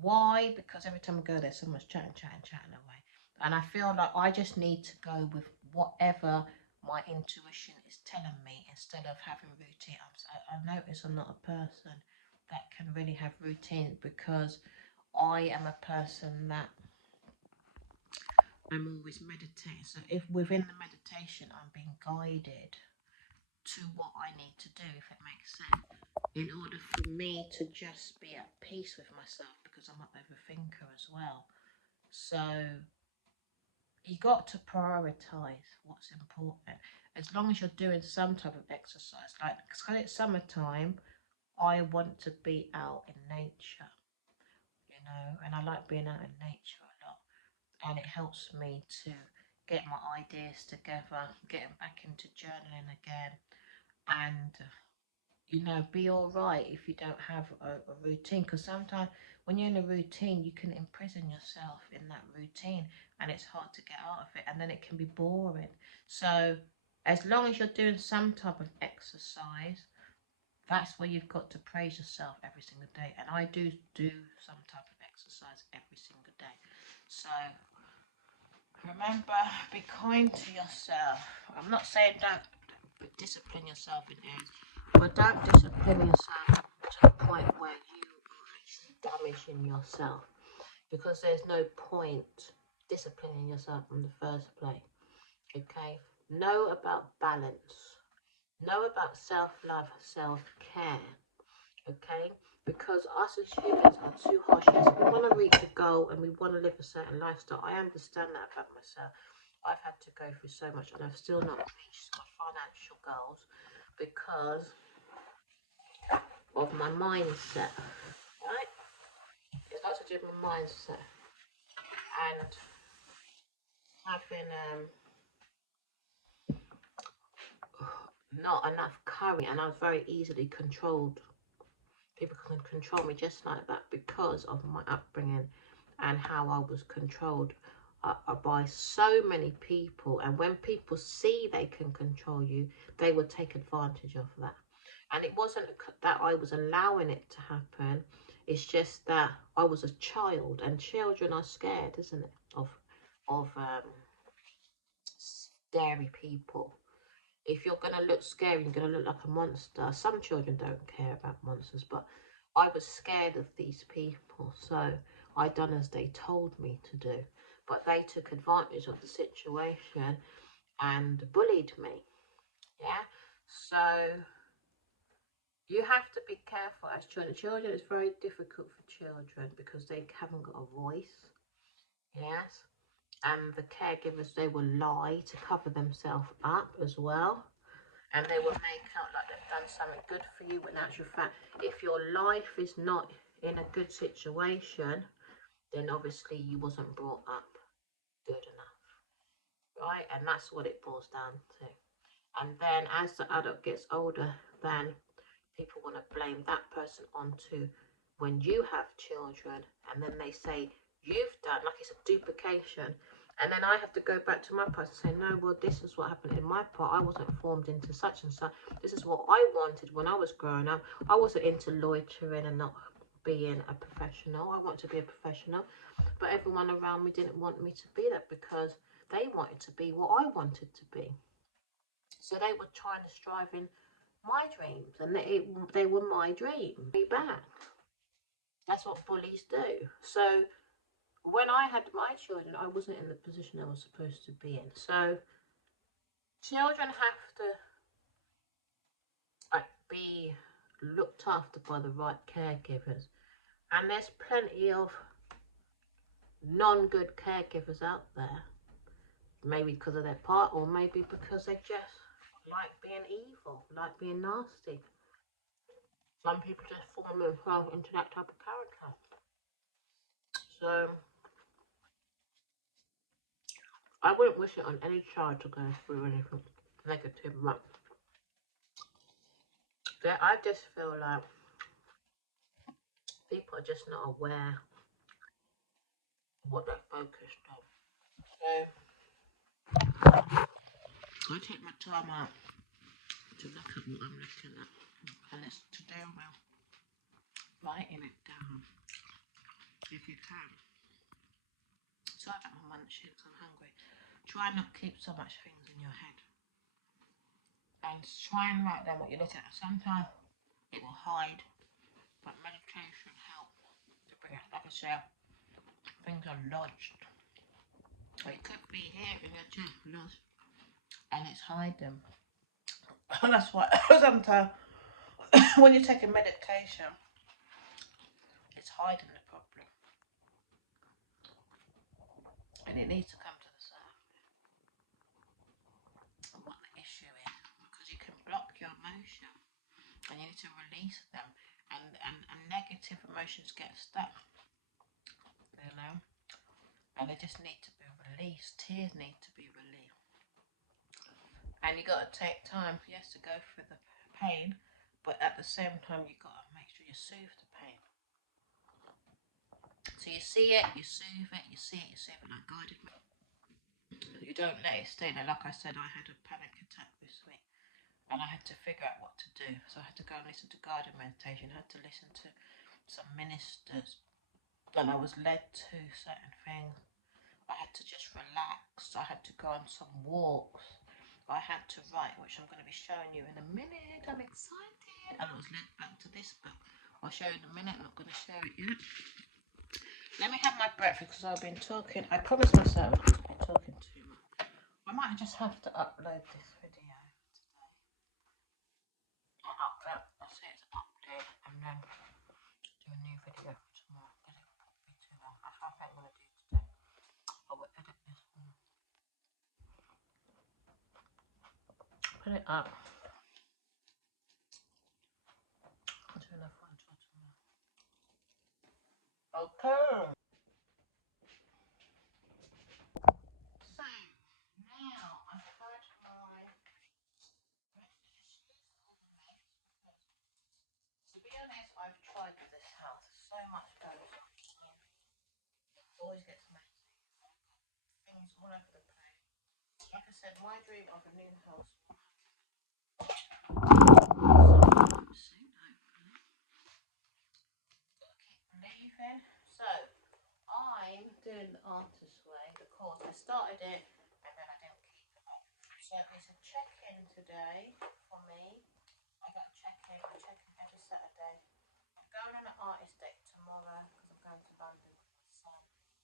Why? Because every time I go there, someone's chatting away. And I feel like I just need to go with whatever my intuition is telling me instead of having routine. I notice I'm not a person that can really have routine because I am a person that I'm always meditating. So if within the meditation I'm being guided to what I need to do, if it makes sense, in order for me to just be at peace with myself, because I'm an overthinker as well. So you got to prioritize what's important. As long as you're doing some type of exercise, like because it's summertime, I want to be out in nature, you know, and I like being out in nature a lot, and it helps me to get my ideas together, getting back into journaling again, and you know, be all right if you don't have a routine, because sometimes when you're in a routine you can imprison yourself in that routine and it's hard to get out of it, and then it can be boring. So as long as you're doing some type of exercise, that's where you've got to praise yourself every single day, and I do some type of exercise every single day. So remember, be kind to yourself. I'm not saying don't discipline yourself in areas, but don't discipline yourself to the point where you are actually damaging yourself, because there's no point disciplining yourself in the first place. Okay? Know about balance. Know about self-love, self-care. Okay? Because us as humans are too harsh. Yes, we want to reach a goal and we want to live a certain lifestyle. I understand that about myself. I've had to go through so much and I've still not reached my financial goals because of my mindset, right? It's got to do with my mindset and having not enough courage, and I was very easily controlled. People can control me just like that because of my upbringing and how I was controlled by so many people. And when people see they can control you, they would take advantage of that. And it wasn't that I was allowing it to happen. It's just that I was a child, and children are scared, isn't it, of scary people. If you're going to look scary, you're going to look like a monster. Some children don't care about monsters, but I was scared of these people, so I done as they told me to do. But they took advantage of the situation and bullied me. Yeah, so you have to be careful as children. Children, it's very difficult for children because they haven't got a voice. Yes, and the caregivers, they will lie to cover themselves up as well, and they will make out like they've done something good for you, when in actual fact, if your life is not in a good situation, then obviously you wasn't brought up good enough, right? And that's what it boils down to. And then as the adult gets older, then people want to blame that person onto when you have children, and then they say you've done, like it's a duplication. And then I have to go back to my past and say, no, well, this is what happened in my part. I wasn't formed into such and such. This is what I wanted when I was growing up. I wasn't into loitering and not being a professional. I want to be a professional, but everyone around me didn't want me to be that because they wanted to be what I wanted to be. So they were trying to strive in my dreams, and they were my dream. Me back. That's what bullies do. So when I had my children, I wasn't in the position I was supposed to be in. So children have to be looked after by the right caregivers, and there's plenty of non-good caregivers out there. Maybe because of their part, or maybe because they just like being evil, like being nasty. Some people just fall into that type of character. So I wouldn't wish it on any child to go through anything negative, but I just feel like people are just not aware of what they're focused on. So I take my time out to look at what I'm looking at, and it's to do with writing it down. if you can. Sorry about my munching, I'm hungry. Try not keep so much things in your head. And try and write down what you're looking at. Sometimes it will hide, but meditation helps to bring it. Like I say, things are lodged. Or it could be here in your chest, lodged, and it's hiding. And that's why sometimes when you're taking medication, it's hiding the problem. And it needs to come to the surface. And what the issue is. Because you can block your emotion. And you need to release them. And negative emotions get stuck. You know? And they just need to be released. Tears need to be released. And you got to take time, yes, to go through the pain. But at the same time, you got to make sure you soothe the pain. So you see it, you soothe it, you see it, you soothe it, like guided meditation. You don't let it stay there. Like I said, I had a panic attack this week and I had to figure out what to do. So I had to go and listen to guided meditation. I had to listen to some ministers and I was led to certain things. I had to just relax. I had to go on some walks. I had to write, which I'm going to be showing you in a minute. I'm excited. And I was led back to this book. I'll show you in a minute. I'm not going to share it yet. Let me have my breakfast because I've been talking. I promised myself I've just been talking too much. I might just have to upload this video today. I'll say it's upload and then do a new video for tomorrow because it won't be too long. I think I'm going to do today. I will edit this one. Put it up. I'll do another one until tomorrow. Okay. So now I've had my to be honest, I've tried with this house. So much goes on. It always gets messy. Things all over the place. Like I said, my dream of a new house. Soon, hopefully. Gotta keep believing. So I'm doing the artist way, the course. I started it and then I didn't keep it up. So it's a check-in today for me. I got a check-in. I check in every Saturday. I'm going on an artist date tomorrow because I'm going to London with my son.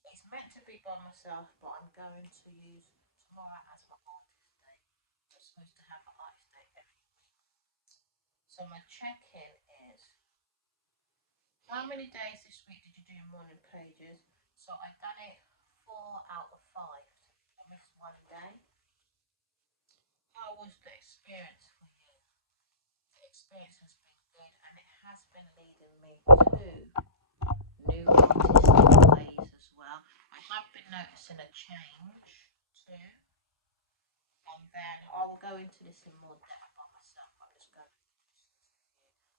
It's meant to be by myself, but I'm going to use tomorrow as my artist day. I'm supposed to have an artist day every week. So my check-in is how many days this week did you do your morning pages? So I done it 4 out of 5. I missed one day. How was the experience for you? The experience has been good and it has been leading me to new artistic ways as well. I have been noticing a change too. And then I will go into this in more depth by myself. I'm just going to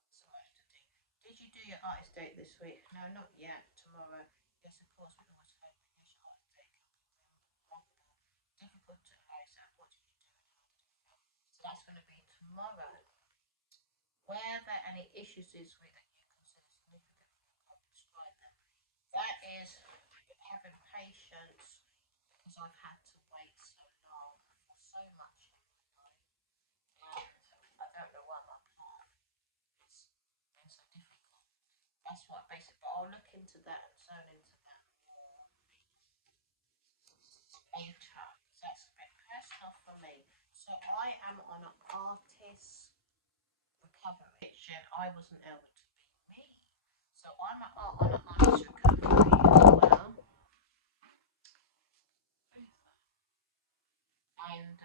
so much to do. Did you do your artist date this week? No, not yet. Tomorrow. Yes, of course, we always hope that your artist date can be memorable. Difficult to ice out. What did you do and how did it feel? So that's going to be tomorrow. Were there any issues this week that you consider significant for your club? Describe them. That is having patience because I've had to wait so long for so much in my life. I don't know why my path has been so difficult. That's what basically, but I'll look into that and zone into that more later because that's a bit personal for me. So I am on an artist recovery and I wasn't able to be me. So I'm on an artist recovery as well. And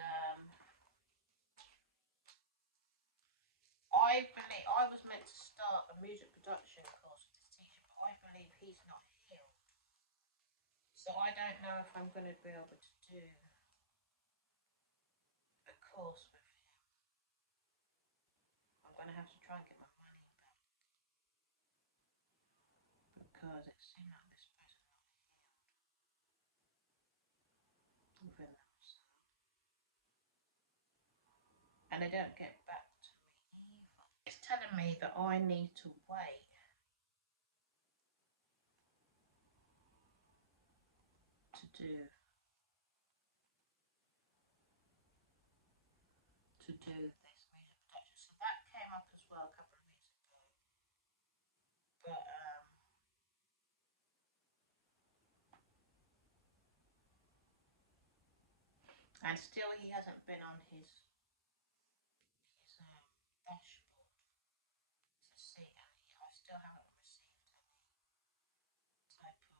I believe I was meant to start a music production course with this teacher, but I believe he's not healed. So I don't know if I'm going to be able to do a course with him. I'm going to have to try and get my money back because it seemed like this person not healed within themselves. And they don't get back to me either. It's telling me that I need to wait. do this music production. So that came up as well a couple of weeks ago. But and still he hasn't been on his dashboard to see, and I still haven't received any type of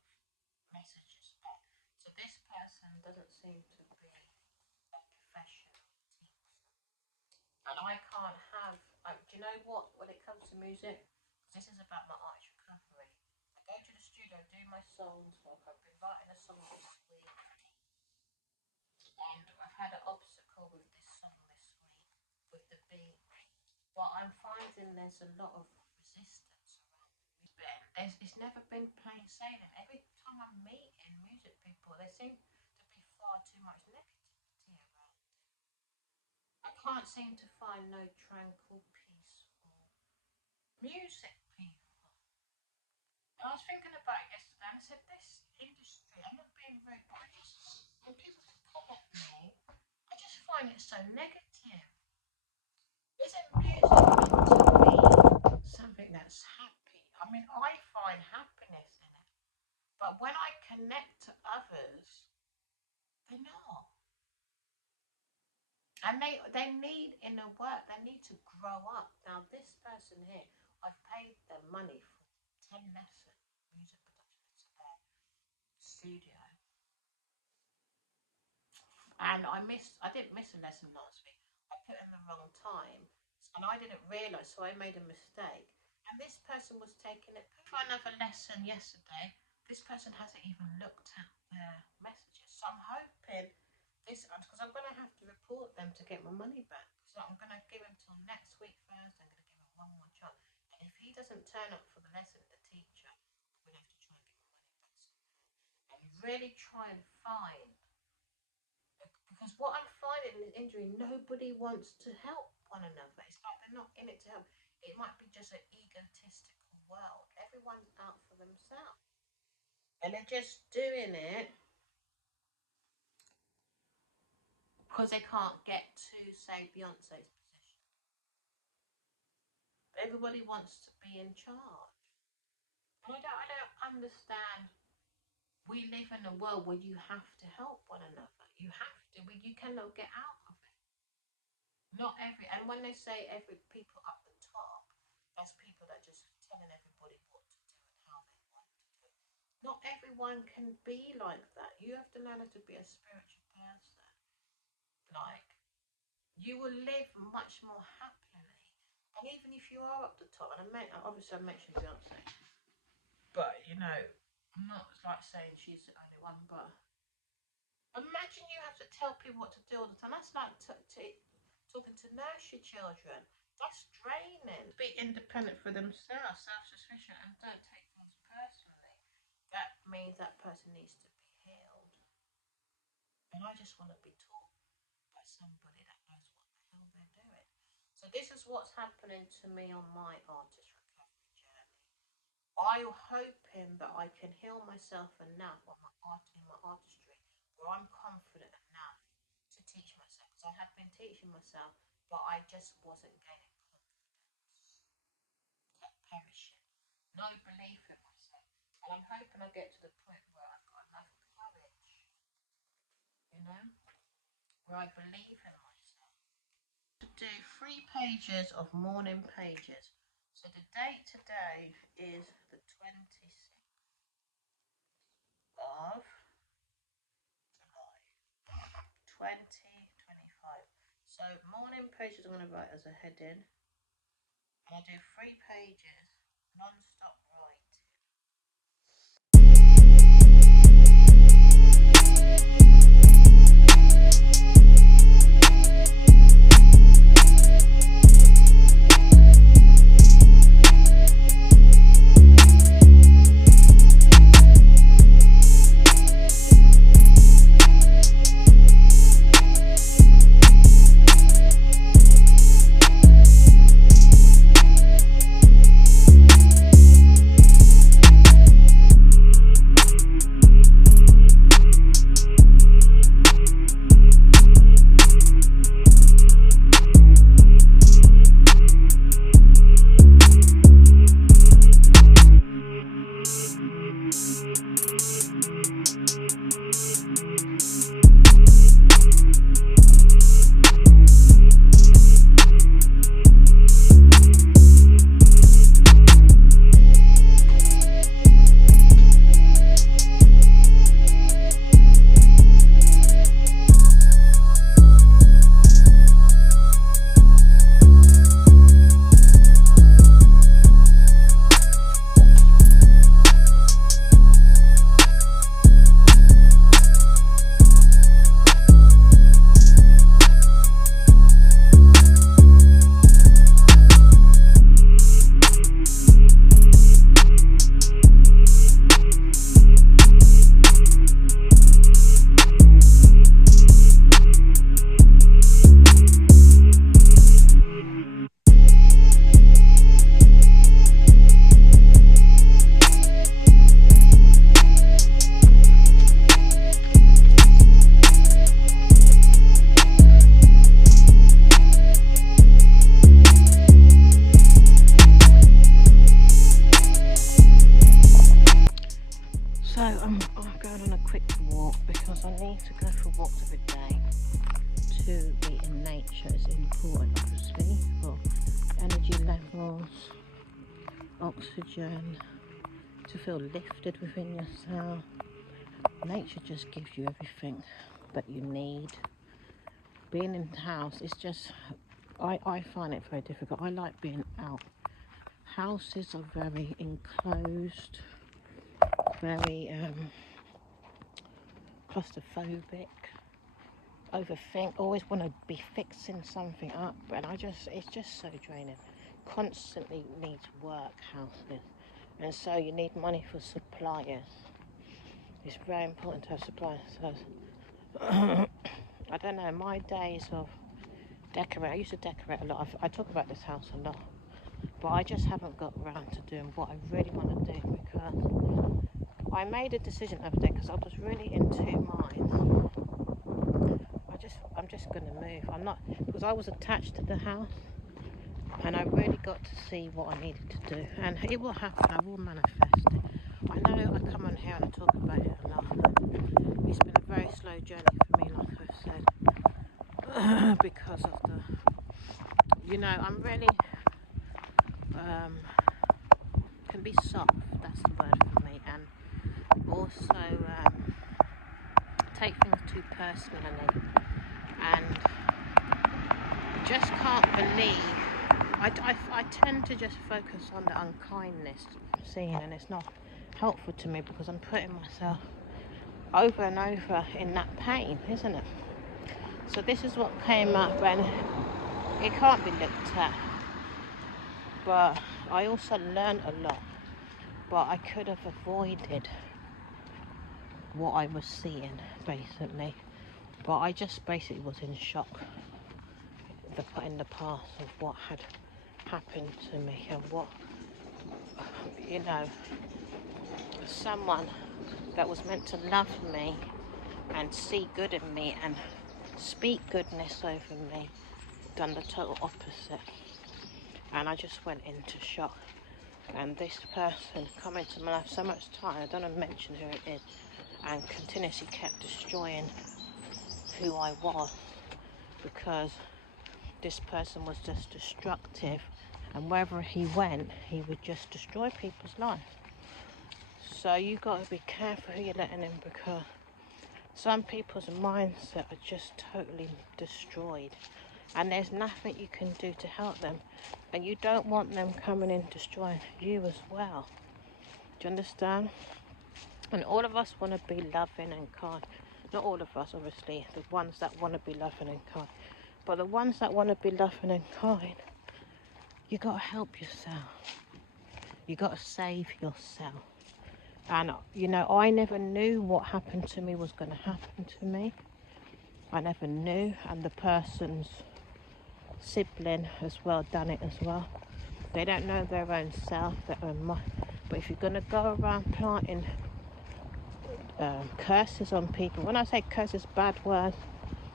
messages back. So this person doesn't seem to be a professional teacher, and I can't have. Do you know what? When it comes to music, this is about my arts recovery. I go to the studio, do my songs. Like I've been writing a song this week. And I've had an obstacle with this song this week, with the beat. But I'm finding there's a lot of resistance around it. It's never been plain sailing. Every time I'm meeting music people, there seems to be far too much negativity around it. I can't seem to find no tranquil, peaceful music people. And I was thinking about it yesterday, and I said, this industry, I'm not being rude, but when people come at me, I just find it so negative. Isn't music meant to be something that's happy? I mean, I find happiness in it, but when I connect to others, they're not. And they need inner work. They need to grow up. Now, this person here, I've paid them money for 10 lessons, music production to their studio. And I didn't miss a lesson last week. I put in the wrong time, and I didn't realise, so I made a mistake. And this person was taking it for another lesson yesterday. This person hasn't even looked at their messages. So I'm hoping this, because I'm going to have to report them to get my money back. So I'm going to give him till next week Thursday. I'm going to give him one more chance. And if he doesn't turn up for the lesson, the teacher, I'm going to have to try and get my money back somehow. And really try and find. Because what I'm finding in injury, nobody wants to help one another. It's like they're not in it to help. It might be just an egotistical world. Everyone's out for themselves. And they're just doing it because they can't get to, say, Beyonce's position. Everybody wants to be in charge. And I don't understand. We live in a world where you have to help one another. You have to. You cannot get out of it. Not and when they say every people up the top, that's people that just telling everybody what to do and how they want to do it. Not everyone can be like that. You have to learn how to be a spiritual person. Like, you will live much more happily. And even if you are up the top, and obviously I mentioned Beyonce, but you know, I'm not like saying she's the only one, but imagine you have to tell people what to do all the time. That's like talking to nursery children. That's draining. Be independent for themselves, self-sufficient, and don't take things personally. That means that person needs to be healed. And I just want to be taught by somebody that knows what the hell they're doing. So this is what's happening to me on my artist recovery journey. I'm hoping that I can heal myself enough on my artistry, where I'm confident enough to teach myself. Because I had been teaching myself, but I just wasn't gaining confidence. Kept perishing. No belief in myself. And I'm hoping I get to the point where I've got enough courage, you know, where I believe in myself. To do 3 pages of morning pages. So the date today is the 26th of July 2025. So morning pages I'm going to write as a heading, and I do 3 pages non-stop writing. oxygen, to feel lifted within yourself. Nature just gives you everything that you need. Being in the house is just, I find it very difficult. I like being out. Houses are very enclosed, very claustrophobic, overthink, always want to be fixing something up, and it's just so draining. Constantly needs work, houses, and so you need money for suppliers. It's very important to have suppliers. So I don't know, my days of decorate, I used to decorate a lot. I talk about this house a lot, but I just haven't got around to doing what I really want to do, because I made a decision the other day because I was really in two minds. I'm just going to move. I'm not, because I was attached to the house, and I really got to see what I needed to do, and it will happen. I will manifest it. I know I come on here and I talk about it a lot. It's been a very slow journey for me, like I've said, because of the, I'm really can be soft. That's the word for me, and also take things too personally, and just can't believe. I tend to just focus on the unkindness I'm seeing, and it's not helpful to me because I'm putting myself over and over in that pain, isn't it? So this is what came up, and it can't be looked at. But I also learned a lot, but I could have avoided what I was seeing, basically. But I just basically was in shock in the past of what had happened to me, and what, someone that was meant to love me and see good in me and speak goodness over me done the total opposite, and I just went into shock. And this person come into my life so much time, I don't want to mention who it is, and continuously kept destroying who I was, because this person was just destructive, and wherever he went, he would just destroy people's lives. So you got to be careful who you're letting in, because some people's mindset are just totally destroyed, and there's nothing you can do to help them, and you don't want them coming in destroying you as well. Do you understand? And all of us want to be loving and kind. Not all of us, obviously, the ones that want to be loving and kind. But the ones that want to be loving and kind, you got to help yourself. You got to save yourself. And, I never knew what happened to me was going to happen to me. I never knew. And the person's sibling as well done it as well. They don't know their own self, their own mind. But if you're going to go around planting curses on people, when I say curses, bad words,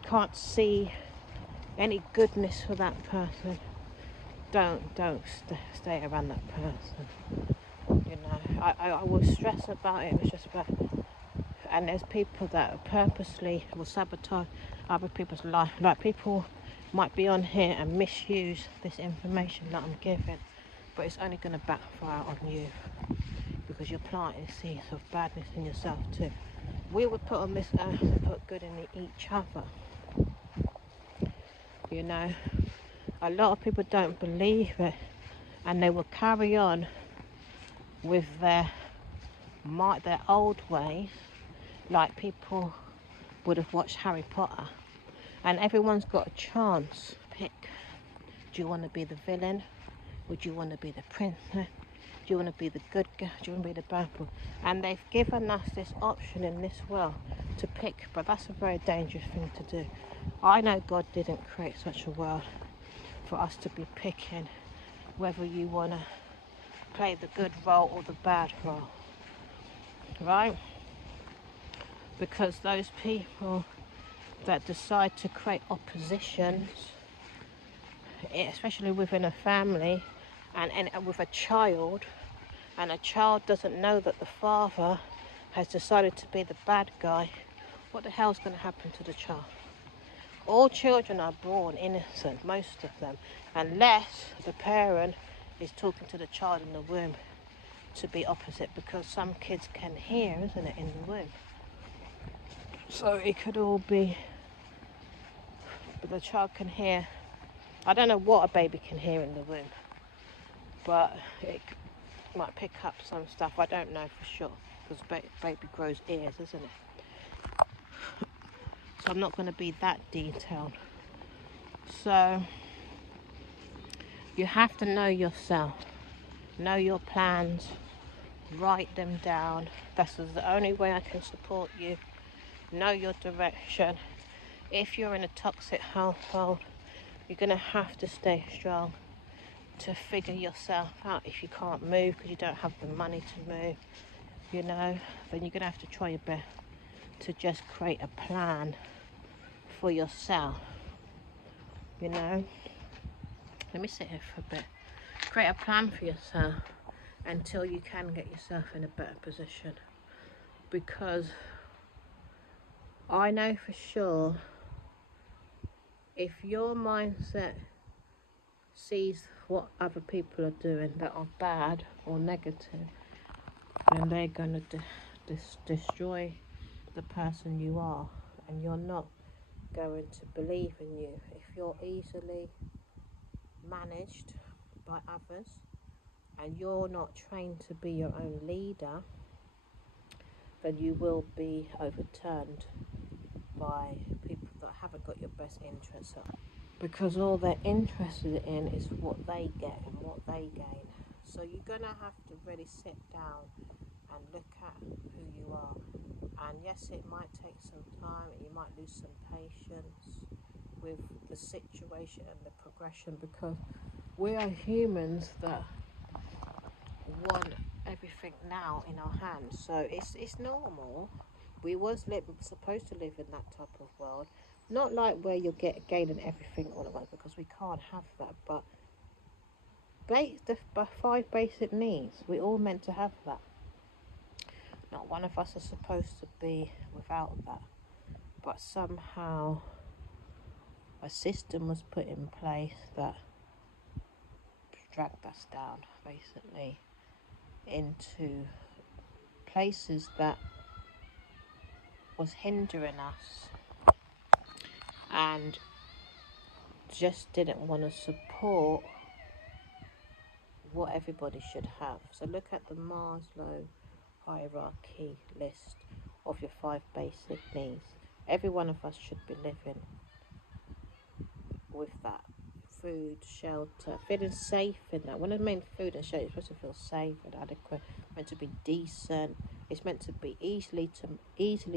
can't see any goodness for that person, don't stay around that person. I will stress about it. It's just about, and there's people that purposely will sabotage other people's life. Like, people might be on here and misuse this information that I'm giving, but it's only going to backfire on you, because you're planting seeds of badness in yourself too. We were put on this earth to put good in each other. A lot of people don't believe it, and they will carry on with their old ways. Like, people would have watched Harry Potter, and everyone's got a chance. Pick. Do you want to be the villain? Or do you want to be the princess? Do you want to be the good girl? Do you want to be the bad boy? And they've given us this option in this world to pick, but that's a very dangerous thing to do. I know God didn't create such a world for us to be picking whether you want to play the good role or the bad role, right? Because those people that decide to create oppositions, especially within a family and with a child, and a child doesn't know that the father has decided to be the bad guy, what the hell's going to happen to the child? All children are born innocent, most of them, unless the parent is talking to the child in the womb to be opposite, because some kids can hear, isn't it, in the womb. So it could all be, but the child can hear. I don't know what a baby can hear in the womb, but it might pick up some stuff. I don't know for sure, because baby grows ears, isn't it? So I'm not going to be that detailed. So you have to know yourself, know your plans, write them down. That's the only way I can support you. Know your direction. If you're in a toxic household, you're going to have to stay strong to figure yourself out. If you can't move because you don't have the money to move, you know, then you're going to have to try your best to just create a plan for yourself, you know. Let me sit here for a bit. Create a plan for yourself until you can get yourself in a better position, because I know for sure if your mindset sees what other people are doing that are bad or negative, then they're going to destroy the person you are, and you're not going to believe in you. If you're easily managed by others and you're not trained to be your own leader, then you will be overturned by people that haven't got your best interests up, because all they're interested in is what they get and what they gain. So you're gonna have to really sit down and look at who you are. And yes, it might take some time and you might lose some patience with the situation and the progression, because we are humans that want everything now in our hands. So it's normal. We was supposed to live in that type of world, not like where you're gaining everything all at once, because we can't have that. But the 5 basic needs, we all meant to have that. Not one of us is supposed to be without that. But somehow a system was put in place that dragged us down, basically, into places that was hindering us, and just didn't want to support what everybody should have. So look at the Maslow hierarchy list of your 5 basic needs. Every one of us should be living with that. Food, shelter, feeling safe in that. When I mean food and shelter, you're supposed to feel safe and adequate, meant to be decent. It's meant to be easily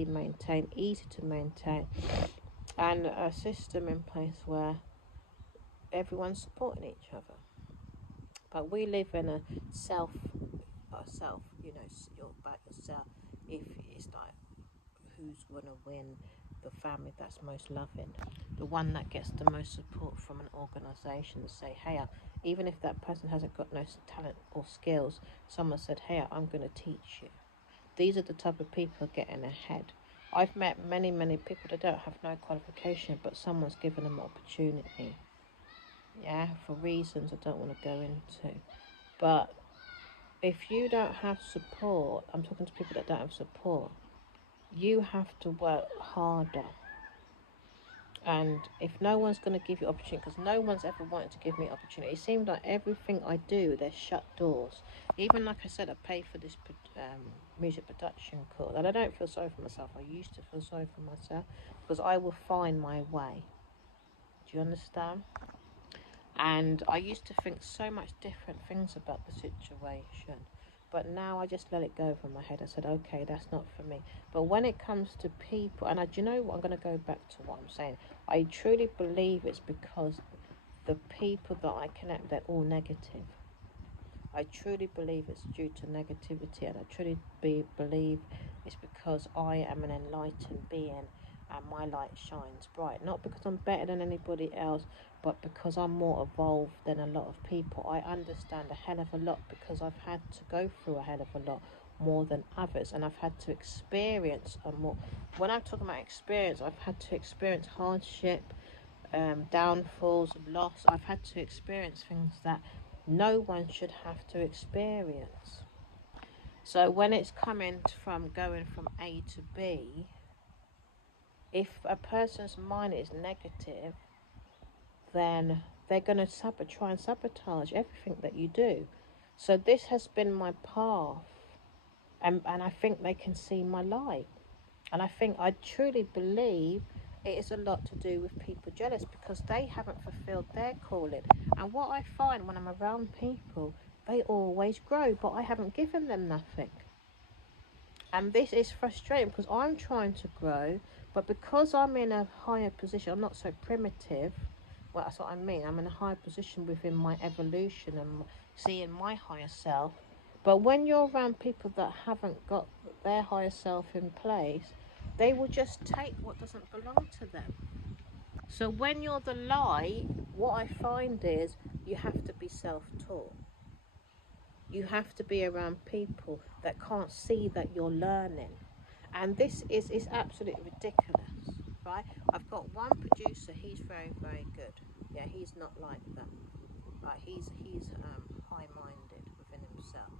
maintained, easy to maintain, and a system in place where everyone's supporting each other. But we live in a self, you know, you're about yourself. If it's like, who's gonna win? The family that's most loving, the one that gets the most support from an organisation, to say, hey, even if that person hasn't got no talent or skills, someone said, hey, I'm going to teach you. These are the type of people getting ahead. I've met many people that don't have no qualification, but someone's given them opportunity, yeah, for reasons I don't want to go into. But if you don't have support, I'm talking to people that don't have support, you have to work harder. And if no one's going to give you opportunity, because no one's ever wanted to give me opportunity, it seems like everything I do, there's shut doors. Even like I said, I pay for this music production course, and I don't feel sorry for myself. I used to feel sorry for myself, because I will find my way. Do you understand? And I used to think so much different things about the situation. But now I just let it go from my head. I said, okay, that's not for me. But when it comes to people, and do you know what? I'm going to go back to what I'm saying. I truly believe it's because the people that I connect, they're all negative. I truly believe it's due to negativity, and I truly believe it's because I am an enlightened being and my light shines bright. Not because I'm better than anybody else, but because I'm more evolved than a lot of people. I understand a hell of a lot because I've had to go through a hell of a lot more than others, and I've had to experience a more. When I'm talking about experience, I've had to experience hardship, downfalls, loss. I've had to experience things that no one should have to experience. So when it's coming from going from A to B, if a person's mind is negative, then they're going to try and sabotage everything that you do. So this has been my path, and I think they can see my light. And I truly believe it is a lot to do with people jealous because they haven't fulfilled their calling. And what I find when I'm around people, they always grow, but I haven't given them nothing. And this is frustrating because I'm trying to grow, but because I'm in a higher position, I'm not so primitive. Well, that's what I mean. I'm in a higher position within my evolution and seeing my higher self. But when you're around people that haven't got their higher self in place, they will just take what doesn't belong to them. So when you're the light, what I find is you have to be self-taught. You have to be around people that can't see that you're learning. And this is absolutely ridiculous, right? I've got one producer, he's very, very good. Yeah, he's not like that. Right, he's high-minded within himself.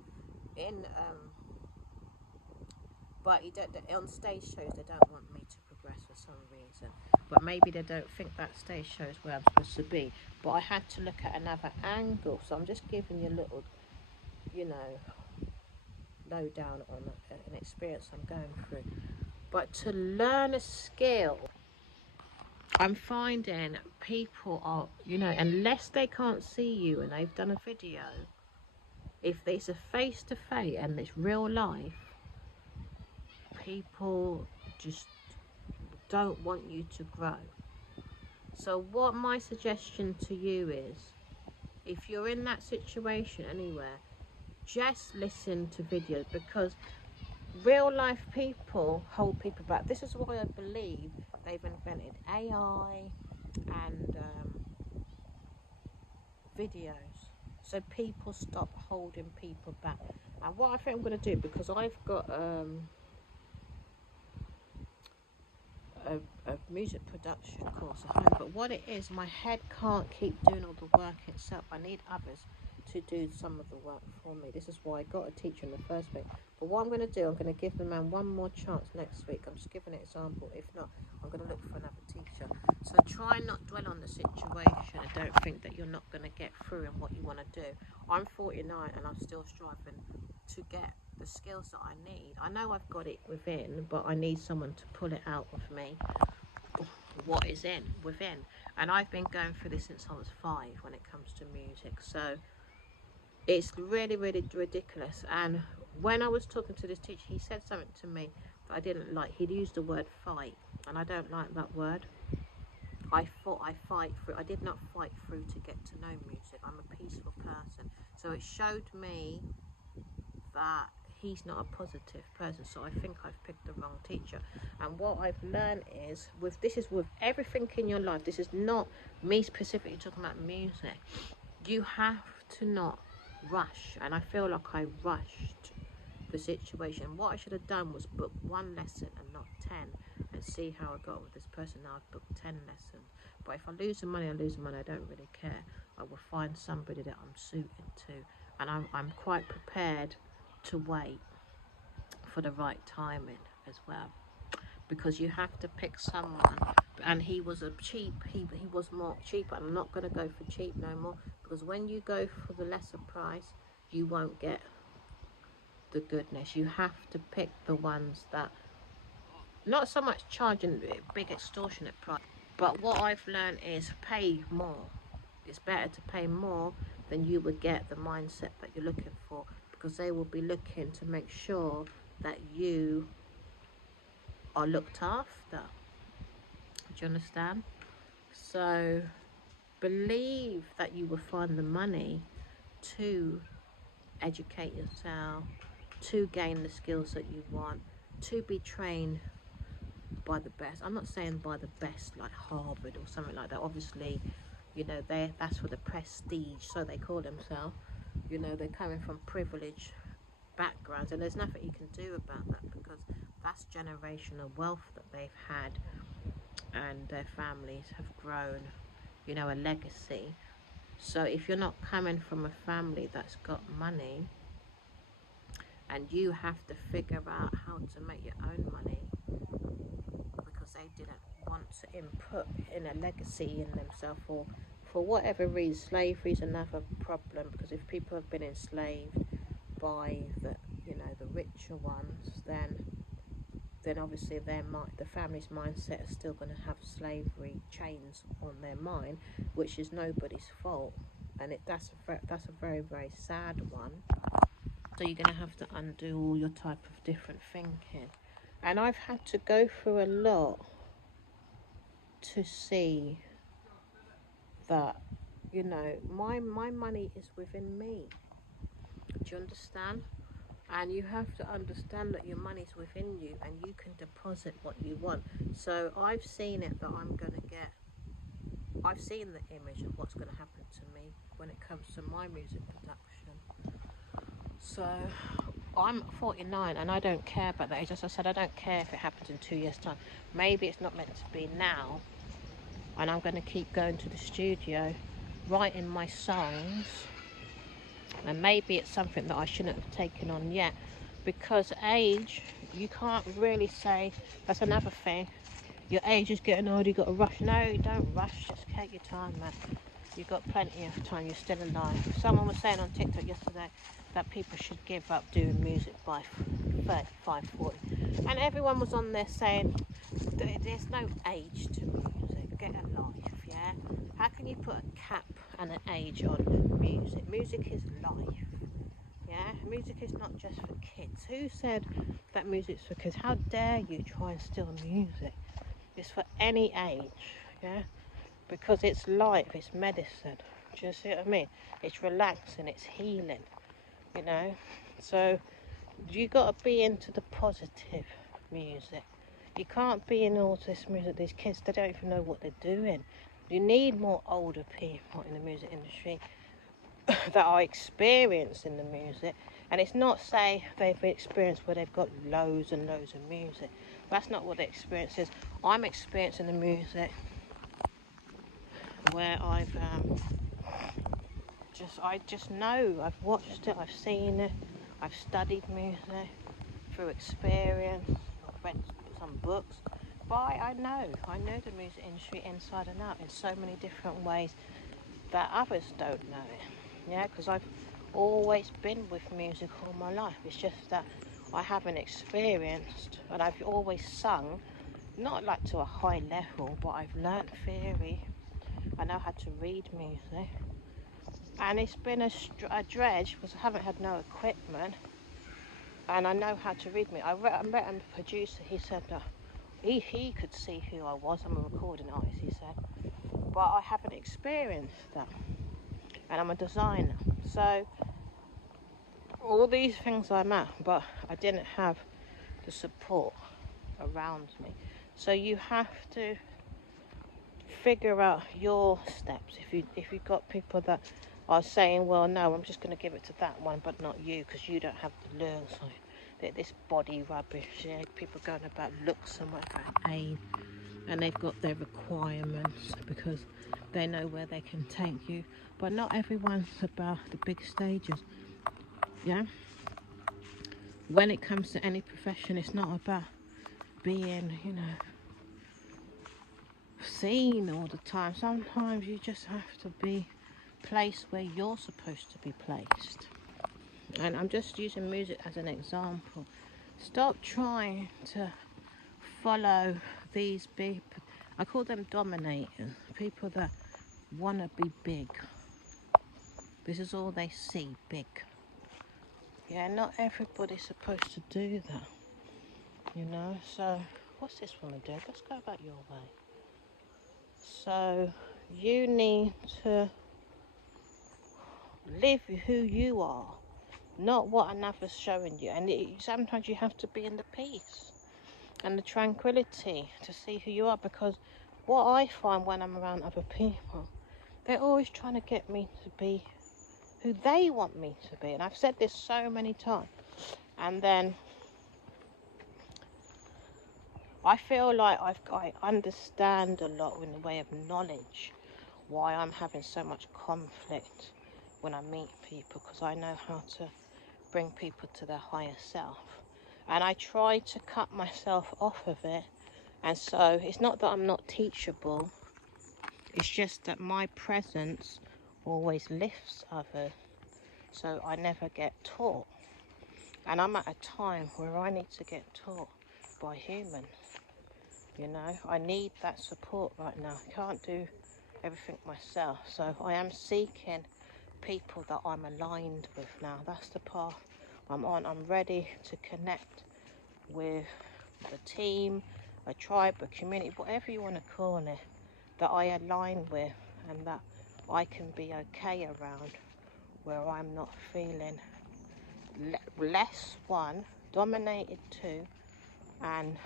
But he don't, on stage shows they don't want me to progress for some reason. But maybe they don't think that stage show is where I'm supposed to be. But I had to look at another angle, so I'm just giving you a little, low down on an experience I'm going through. But to learn a skill, I'm finding people are, unless they can't see you and they've done a video, if it's a face to face and it's real life, people just don't want you to grow. So what my suggestion to you is, if you're in that situation anywhere, just listen to videos, because real life people hold people back. This is why I believe they've invented AI and videos, so people stop holding people back. And what I think I'm going to do, because I've got a music production course at home, but what it is, my head can't keep doing all the work itself. I need others to do some of the work for me. This is why I got a teacher in the first place. But what I'm going to do, I'm going to give the man one more chance next week. I'm just giving an example. If not, I'm going to look for another teacher. So try not dwell on the situation and don't think that you're not going to get through in what you want to do. I'm 49 and I'm still striving to get the skills that I need. I know I've got it within, but I need someone to pull it out of me, what is within. And I've been going through this since I was 5 when it comes to music. So it's really, really ridiculous. And when I was talking to this teacher, he said something to me that I didn't like. He'd used the word fight, and I don't like that word. I fight through. I did not fight through to get to know music. I'm a peaceful person. So it showed me that he's not a positive person. So I think I've picked the wrong teacher. And what I've learned is, this is with everything in your life. This is not me specifically talking about music. You have to not rush. And I feel like I rushed the situation. What I should have done was book 1 lesson and not 10, and see how I got with this person. Now I've booked 10 lessons. But if I lose the money, I lose the money. I don't really care. I will find somebody that I'm suited to. And I'm quite prepared to wait for the right timing as well, because you have to pick someone. And he was he was more cheaper. I'm not going to go for cheap no more, because when you go for the lesser price, you won't get the goodness. You have to pick the ones that not so much charging big extortionate price, but what I've learned is pay more. It's better to pay more than you would get the mindset that you're looking for, because they will be looking to make sure that you are looked after. Do you understand? So believe that you will find the money to educate yourself, to gain the skills that you want, to be trained by the best. I'm not saying by the best like Harvard or something like that. Obviously, that's for the prestige, so they call themselves. They're coming from privileged backgrounds, and there's nothing you can do about that, because that's generational wealth that they've had, and their families have grown, a legacy. So if you're not coming from a family that's got money, and you have to figure out how to make your own money, because they didn't want to input in a legacy in themselves, or for whatever reason, slavery is another problem, because if people have been enslaved by the richer ones, then obviously the family's mindset is still going to have slavery chains on their mind, which is nobody's fault, and that's a very, very sad one. So you're going to have to undo all your type of different thinking, and I've had to go through a lot to see that my money is within me. Do you understand? And you have to understand that your money's within you, and you can deposit what you want. So I've seen it that I've seen the image of what's going to happen to me when it comes to my music production. So I'm 49 and I don't care about that age. As I said, I don't care if it happens in 2 years' time. Maybe it's not meant to be now, and I'm going to keep going to the studio, writing my songs, and maybe it's something that I shouldn't have taken on yet, because age, you can't really say. That's another thing. Your age is getting old, you got to rush. No, you don't rush, just take your time, man. You've got plenty of time, you're still alive. Someone was saying on TikTok yesterday that people should give up doing music by 35, 40. And everyone was on there saying there's no age to music, get a life, yeah? How can you put a cap and an age on music? Music is life, yeah? Music is not just for kids. Who said that music's for kids? How dare you try and steal music? It's for any age, yeah? Because it's life, it's medicine. Do you see what I mean? It's relaxing, it's healing, So you got to be into the positive music. You can't be in all this music. These kids, they don't even know what they're doing. You need more older people in the music industry that are experienced in the music. And it's not say they've experienced where they've got loads and loads of music. That's not what the experience is. I'm experiencing the music where I just know. I've watched it, I've seen it, I've studied music through experience, I've read some books, but I know the music industry inside and out in so many different ways that others don't know it. Yeah, because I've always been with music all my life. It's just that I haven't experienced, and I've always sung, not like to a high level, but I've learnt theory. I know how to read music, and it's been a dredge because I haven't had no equipment, and I know how to read me. I met a producer. He said that he could see who I was. I'm a recording artist, he said, but I haven't experienced that, and I'm a designer. So all these things I'm at, but I didn't have the support around me. So you have to figure out your steps. If you've got people that are saying, well, no, I'm just going to give it to that one, but not you, because you don't have the looks. This body rubbish, yeah? People going about looks and what pain, and they've got their requirements because they know where they can take you. But not everyone's about the big stages, yeah? When it comes to any profession, it's not about being, seen all the time. Sometimes you just have to be placed where you're supposed to be placed. And I'm just using music as an example. Stop trying to follow these big, I call them dominators, people that want to be big. This is all they see, big. Yeah, not everybody's supposed to do that, So what's this woman doing? Let's go about your way. So you need to live who you are, not what another's showing you. And sometimes you have to be in the peace and the tranquility to see who you are, because what I find when I'm around other people, they're always trying to get me to be who they want me to be. And I've said this so many times. And then I feel like I understand a lot in the way of knowledge why I'm having so much conflict when I meet people, because I know how to bring people to their higher self. And I try to cut myself off of it. And so it's not that I'm not teachable, it's just that my presence always lifts others. So I never get taught. And I'm at a time where I need to get taught by humans. You know, I need that support right now. I can't do everything myself. So I am seeking people that I'm aligned with now. That's the path I'm on. I'm ready to connect with a team, a tribe, a community, whatever you want to call it, that I align with and that I can be okay around, where I'm not feeling less, one, dominated, two, and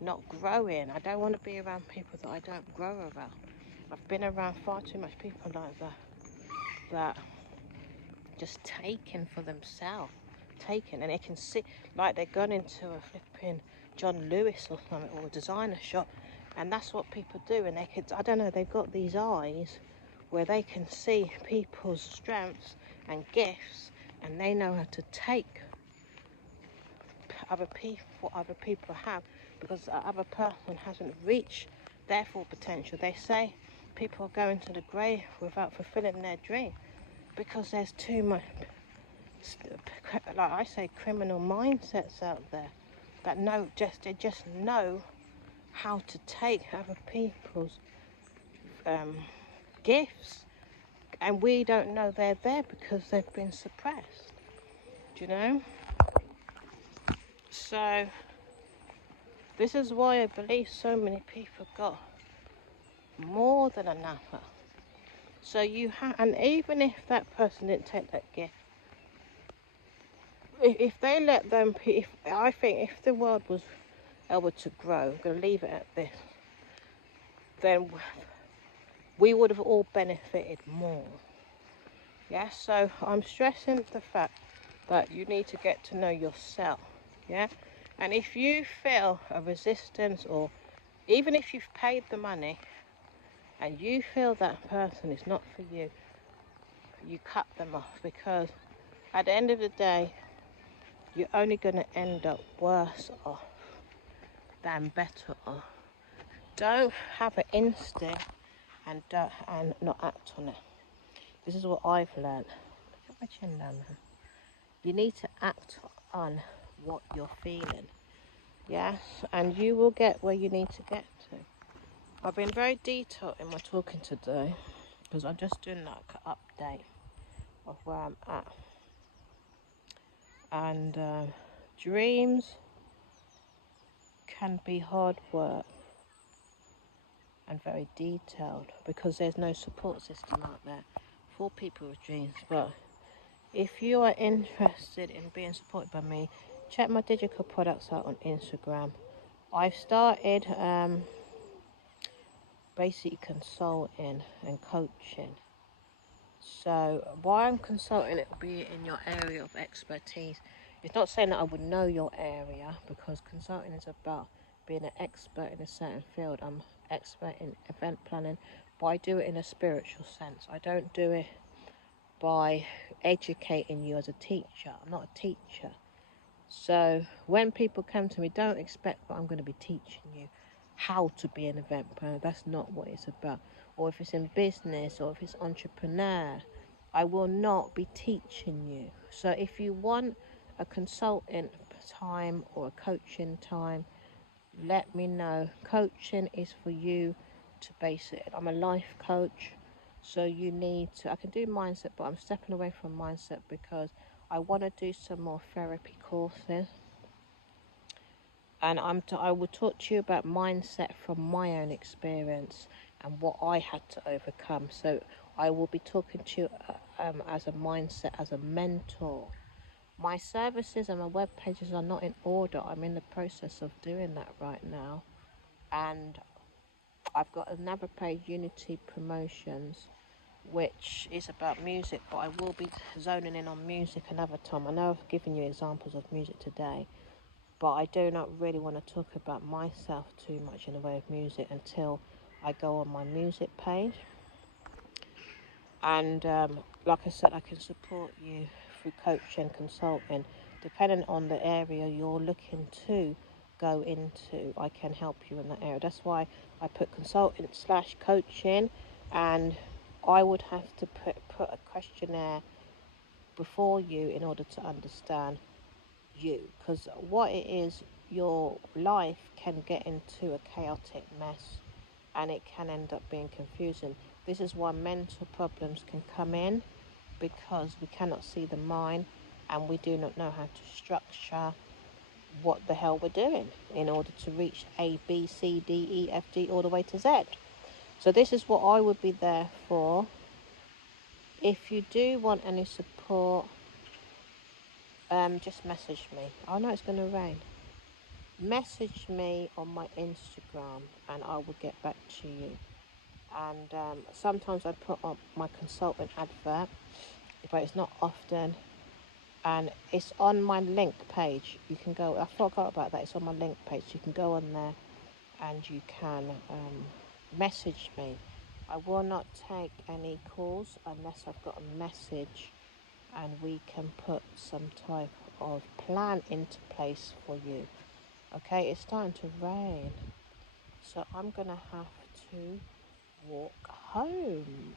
not growing. I don't want to be around people that I don't grow around. I've been around far too much people like that just taken for themselves, taken, and they can see like they're gone into a flipping John Lewis or something, or a designer shop, and that's what people do. And they could, I don't know, they've got these eyes where they can see people's strengths and gifts, and they know how to take what other people have, because the other person hasn't reached their full potential. They say people are going to the grave without fulfilling their dream because there's too much, like I say, criminal mindsets out there that they just know how to take other people's gifts, and we don't know they're there because they've been suppressed. Do you know? So this is why I believe so many people got more than enough. So you have, and even if that person didn't take that gift, if they let them, I think if the world was able to grow, I'm going to leave it at this, then we would have all benefited more. Yeah, so I'm stressing the fact that you need to get to know yourself. Yeah, and if you feel a resistance, or even if you've paid the money and you feel that person is not for you, you cut them off, because at the end of the day, you're only going to end up worse off than better off. Don't have an instinct and not act on it. This is what I've learned. Look at my chin down there. You need to act on what you're feeling. Yes, and you will get where you need to get to. I've been very detailed in my talking today because I'm just doing like an update of where I'm at. And dreams can be hard work and very detailed because there's no support system out there for people with dreams. But if you are interested in being supported by me, check my digital products out on Instagram. I've started basically consulting and coaching. So while I'm consulting, it will be in your area of expertise. It's not saying that I would know your area, because consulting is about being an expert in a certain field. I'm expert in event planning, but I do it in a spiritual sense. I don't do it by educating you as a teacher. I'm not a teacher. So when people come to me, don't expect that I'm going to be teaching you how to be an event planner. That's not what it's about. Or if it's in business, or if it's entrepreneur, I will not be teaching you. So if you want a consultant time or a coaching time, let me know. Coaching is for you to base it. I'm a life coach, so you need to, I can do mindset, but I'm stepping away from mindset because I want to do some more therapy courses. And I will talk to you about mindset from my own experience and what I had to overcome. So I will be talking to you as a mindset, as a mentor. My services and my web pages are not in order. I'm in the process of doing that right now. And I've got another page, Unity Promotions, which is about music, but I will be zoning in on music another time. I know I've given you examples of music today, but I do not really want to talk about myself too much in the way of music until I go on my music page. And like I said, I can support you through coaching, consulting, depending on the area you're looking to go into. I can help you in that area. That's why I put consultant slash coaching, and I would have to put a questionnaire before you in order to understand you, because what it is, your life can get into a chaotic mess and it can end up being confusing. This is why mental problems can come in, because we cannot see the mind and we do not know how to structure what the hell we're doing in order to reach A, B, C, D, E, F, G, all the way to Z. So this is what I would be there for. If you do want any support, just message me. I know it's going to rain. Message me on my Instagram and I will get back to you. And sometimes I put up my consultant advert, but it's not often. And it's on my link page. You can go, I forgot about that, it's on my link page. You can go on there and you can message me. I will not take any calls unless I've got a message and we can put some type of plan into place for you. Okay, it's starting to rain, so I'm gonna have to walk home.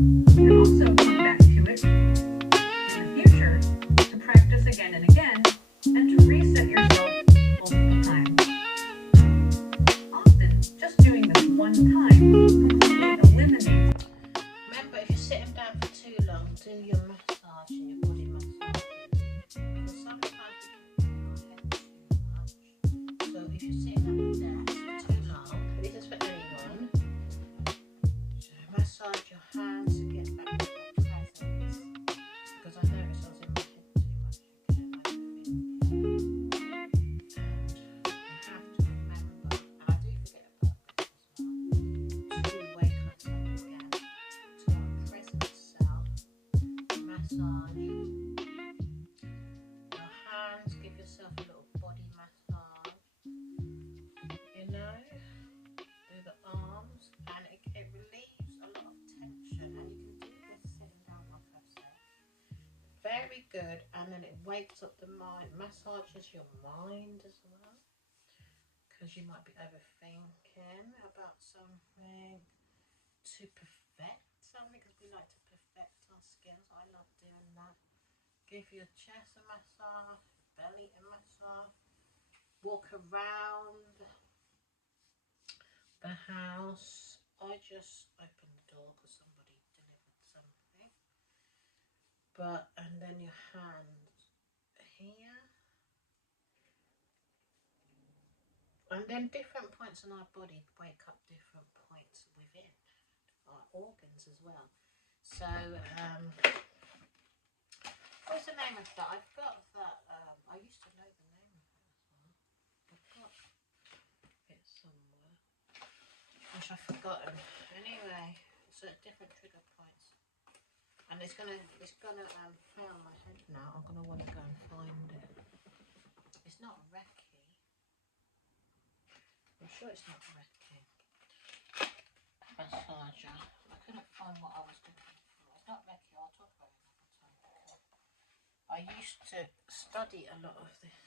You can also come back to it in the future to practice again and again and to reset yourself multiple times. Often, just doing this one time completely eliminates. Remember, if you're sitting down for too long, do your massage and your body massage. Because sometimes we can put our head too much. So if you're sitting at the desk for too long, this is for anyone. So massage your hands to get back to your presence. Because I noticed I was in my head too much again. I feel and we have to remember, and I do forget about this as well, to wake us up again to our present self. Massage your hands, give yourself a little body massage, you know, do the arms, and it relieves a lot of tension, and you can do this sitting down like I've said. Very good, and then it wakes up the mind, massages your mind as well, because you might be overthinking about something, to perfect something, because we like to perfect our skills. I love doing that. Give your chest a massage, belly a massage, walk around the house. I just opened the door because somebody delivered something. And then your hands here. And then different points in our body wake up different points within our organs as well. So, what's the name of that? I've got that. I used to know the name of it as well. I've got it somewhere, which I've forgotten. Anyway, so different trigger points, and it's gonna fail my head now. I'm gonna want to go and find it. It's not Reiki. I'm sure it's not Reiki. Massager. I couldn't find what I was looking for. It's not Reiki. I'll talk about it another time. I used to study a lot of this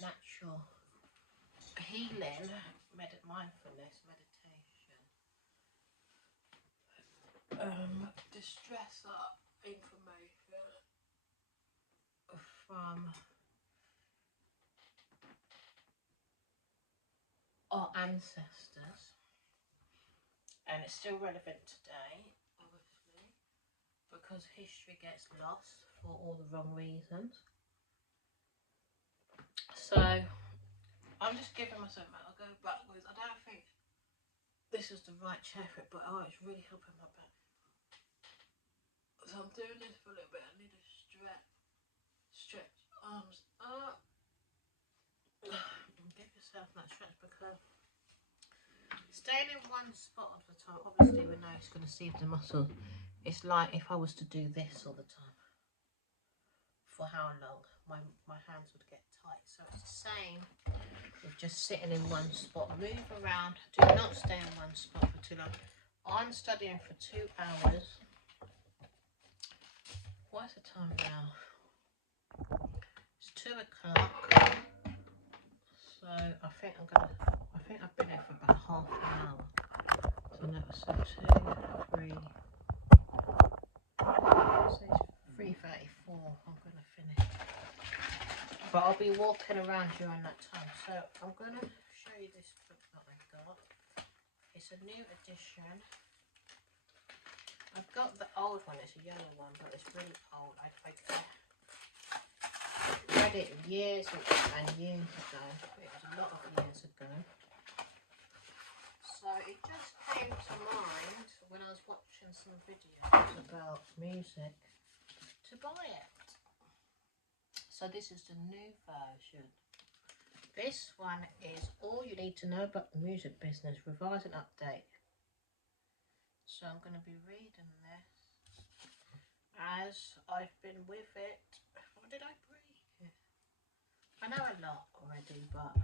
natural healing, mindfulness, meditation, distress information from our ancestors, and it's still relevant today, obviously, because history gets lost for all the wrong reasons. So I'm just giving myself I'll go backwards. I don't think this is the right chair for it, but it's really helping my back. So I'm doing this for a little bit. I need to stretch arms up. And give yourself that stretch, because staying in one spot all the time, obviously we know it's going to seize the muscle. It's like if I was to do this all the time, for how long? My hands would get tight. So it's the same with just sitting in one spot. Move around. Do not stay in one spot for too long. I'm studying for 2 hours. What's the time now? It's 2 o'clock. So I think I've been here for about half an hour. So that was 2, 3. So it's 3:34. I'm gonna finish. But I'll be walking around during that time. So I'm gonna show you this book that I got. It's a new edition. I've got the old one. It's a yellow one, but it's really old. I read it years and years ago. It was a lot of years ago. So it just came to mind when I was watching some videos about music to buy it. So this is the new version. This one is all you need to know about the music business, revise and update. So I'm going to be reading this as I've been with it. What did I breathe? I know a lot already, but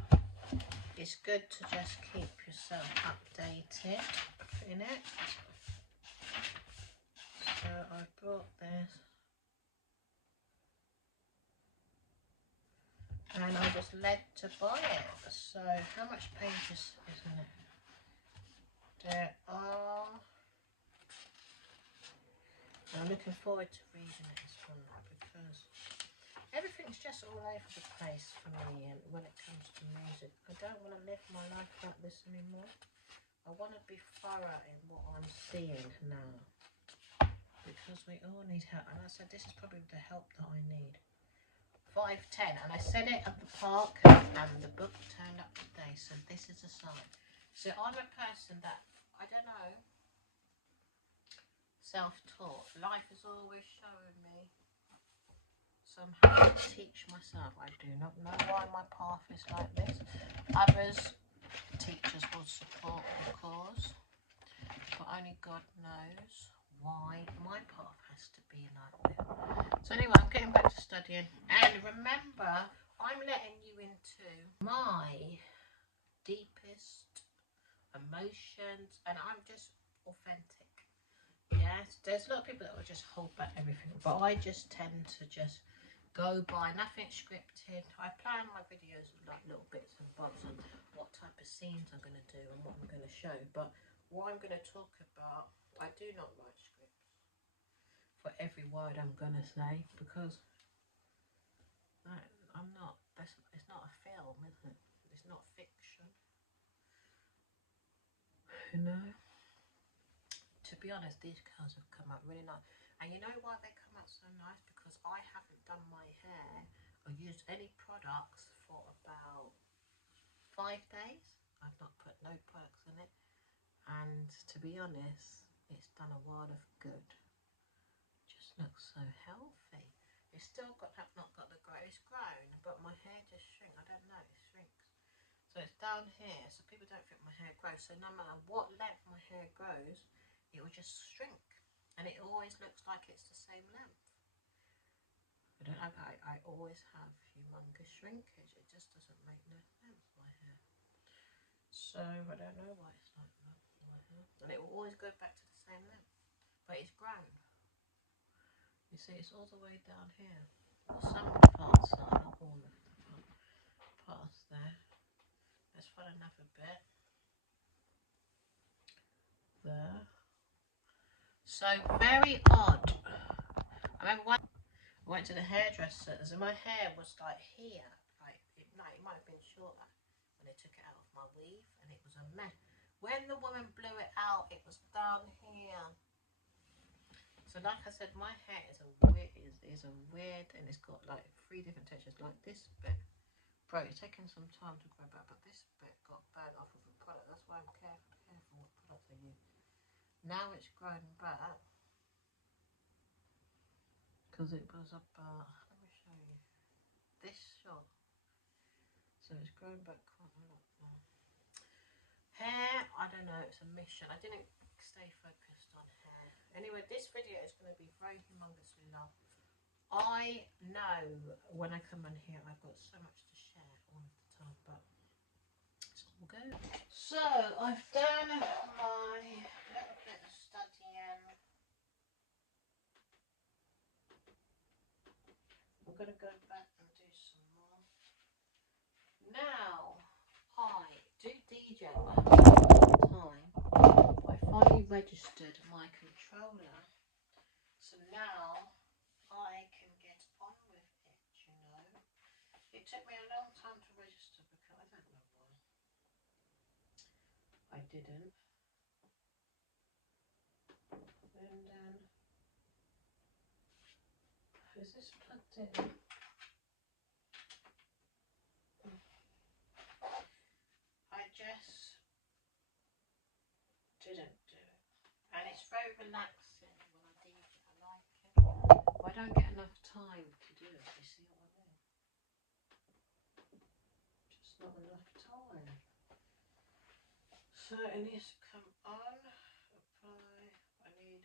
it's good to just keep yourself updated in it. So I bought this, and I was led to buy it. So how much pages isn't it? There are I'm looking forward to reading it this one because everything's just all over the place for me, and when it comes to music, I don't want to live my life like this anymore. I want to be thorough in what I'm seeing now, because we all need help. And I said this is probably the help that I need. 5:10, and I said it at the park, and the book turned up today. So this is a sign. So I'm a person that, I don't know, self-taught. Life is always showing me. So I'm having to teach myself. I do not know why my path is like this. Others, teachers will support the cause, but only God knows why my path has to be like this. So anyway, I'm getting back to studying. And remember, I'm letting you into my deepest emotions, and I'm just authentic. Yes, there's a lot of people that will just hold back everything, but I just tend to just go by, nothing scripted. I plan my videos with like little bits and bobs and what type of scenes I'm going to do and what I'm going to show, but what I'm going to talk about, I do not write scripts for every word I'm going to say, because I'm not, it's not a film, is it? It's not fiction, you know. To be honest, these girls have come out really nice. And you know why they come out so nice? Because I haven't done my hair or used any products for about 5 days. I've not put no products in it. And to be honest, it's done a world of good. Just looks so healthy. It's still got not got the grey. It's grown, but my hair just shrinks. I don't know, it shrinks. So it's down here, so people don't think my hair grows. So no matter what length my hair grows, it will just shrink, and it always looks like it's the same length. I don't know, I always have humongous shrinkage. It just doesn't make no sense, my hair. So I don't know why it's like that, my hair. And it will always go back to the same length, but it's grown. You see, it's all the way down here. Well, some of the parts are, not all of the parts there. Let's find another bit. There. So very odd. I remember when I went to the hairdressers and my hair was like here, like it might have been shorter when they took it out of my weave, and it was a mess. When the woman blew it out, it was down here. So like I said, my hair is a weird, and it's got like 3 different textures. Like this bit, bro, it's taken some time to grow back, but this bit got burnt off of a product. That's why I'm careful what products I use. Now it's grown back, because it was about, let me show you, this short. So it's grown back quite a lot now. Hair, I don't know, it's a mission. I didn't stay focused on hair. Anyway, this video is going to be very humongously long. I know when I come on here, I've got so much to share all of the time, but it's all good. So I've done my little bit of studying. I'm going to go back and do some more. Now, I do DJ all the time. I finally registered my controller. So now I can get on with it, you know. It took me a long time to register because I don't know why I didn't. And then, is this plugged in? I just didn't do it. And it's very relaxing when I DJ. I like it. But I don't get enough time to do it, you see what I mean? Just not enough time. So it needs to come on, apply. I need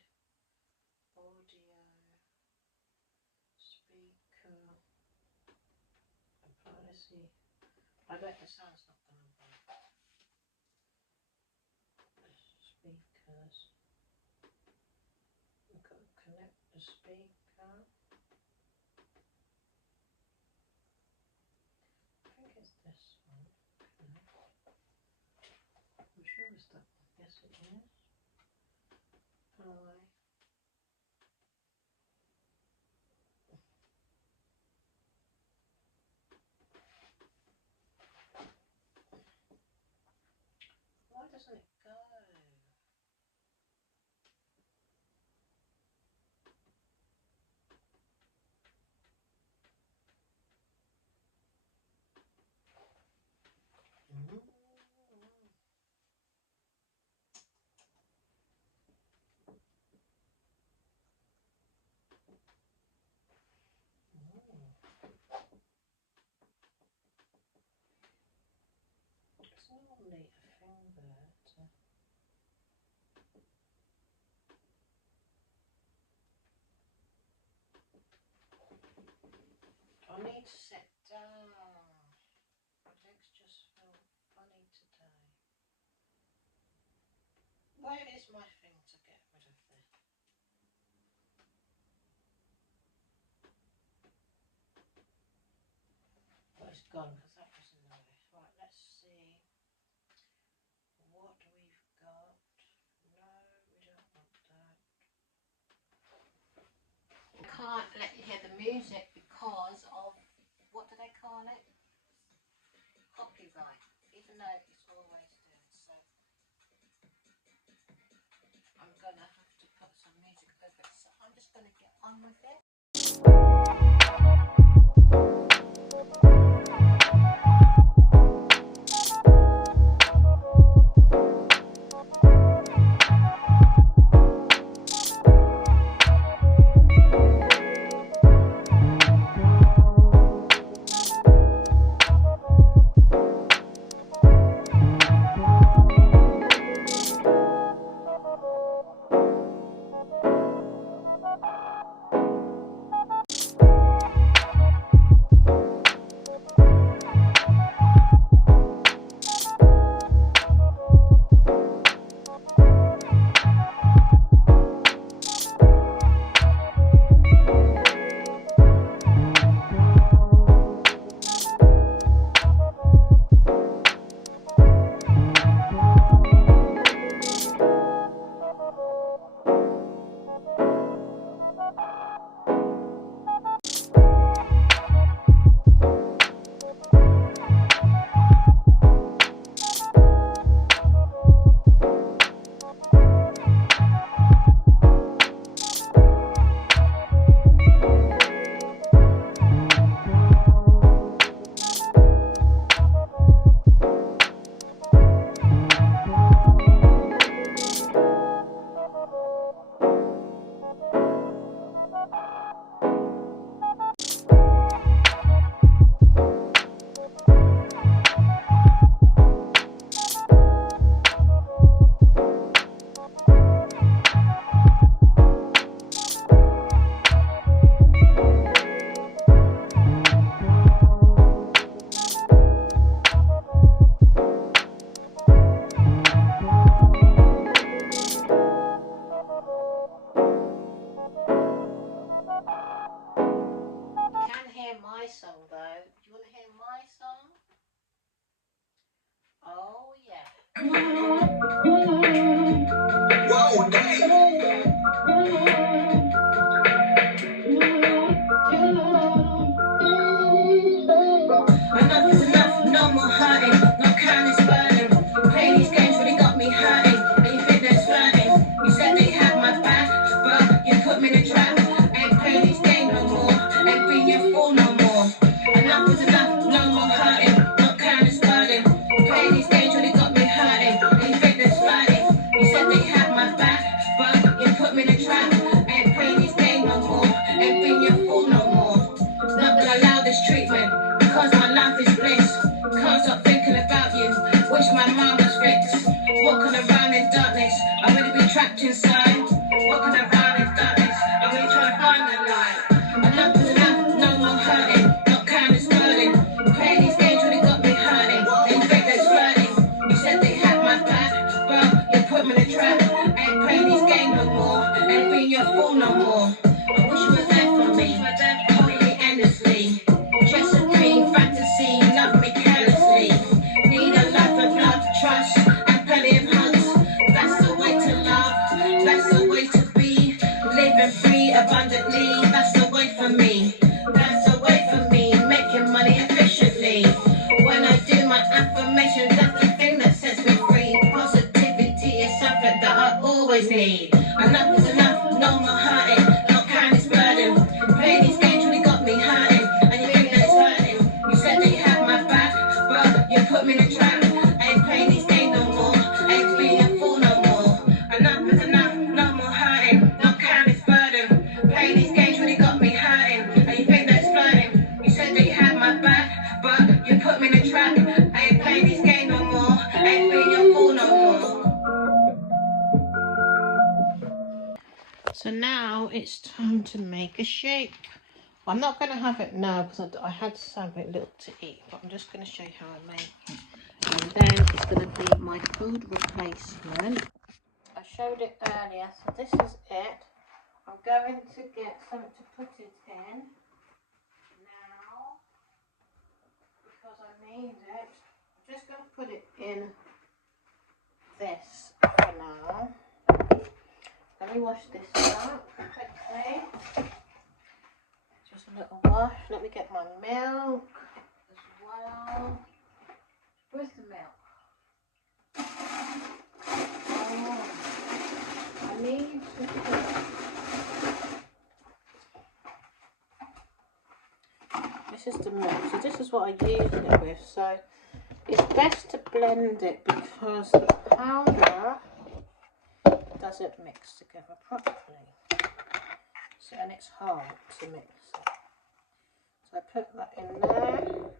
audio, speaker, apply. Let's see. I bet the sound's not going to work. Speakers. I've got to connect the speaker. I think it's this one. Connect. I'm sure it's that one. Yes, it is. Apply. There's normally a thing there to... I need to sit down. My legs just feel funny today. Where is my thing to get rid of this? Oh, it's gone because that was in the way. Right, let's see what we've got. No, we don't want that. Can't let you hear the music because of, what do they call it? Copyright, even though it's always doing so. I'm gonna have to put some music over it, so I'm just gonna get on with it. My song though. Do you want to hear my song? Oh yeah. Whoa, enough is enough, no more hurting, no kindness burning. Playing these games really got me hurting. And you think that's flirting? You said they had my back, but you put me in a trap. Ain't playing these games no more, ain't being your fool no more. Enough is enough, no more hurting, no kindness burning. Playing these games really got me hurting. And you think that's flirting? You said they had my back, but you put me in a trap. Ain't playing these games no more, ain't being your fool no more. Not gonna allow this treatment, because my life is bliss. Can't stop thinking about you, wish my mind was fixed. Walking around in darkness, I really be trapped inside. Walking around in darkness, I really try to find the light. Enough is enough, no more hurting, not kindness burning. Playing these games really got me hurting. They think that's flirting. You said they had my back, but you put me in a trap. Ain't playing these games no more, ain't being your fool no more. I wish you were there for me, holding me endlessly. Just a dream, fantasy, love me carelessly. Need a life of love, trust, and plenty of hugs. That's the way to love, that's the way to be. Living free, abundantly, that's the way for me. That's the way for me, making money efficiently. When I do my affirmations, that's the thing that sets me free. Positivity is something that I always need. Enough is enough, no more hurting, no kindness burden. Play these games really got me hurting, and you think that's flirting. You said that you had my back, but you put me in a trap. Ain't playing these games no more, ain't being a fool no more. Enough is enough, no more hurting, no kindness burden. Play these games really got me hurting, and you think that's flirting. time to make a shake. I'm not going to have it now because I had something little to eat, but I'm just going to show you how I make it. And then it's going to be my food replacement. I showed it earlier, so this is it. I'm going to get something to put it in now because I need it. I'm just going to put it in this for now. Let me wash this up quickly. Just a little wash. Let me get my milk as well. Where's the milk? Oh, I need to put... This is the milk. So this is what I use it with. So it's best to blend it because the powder doesn't mix together properly. So, and it's hard to mix it. So I put that in there.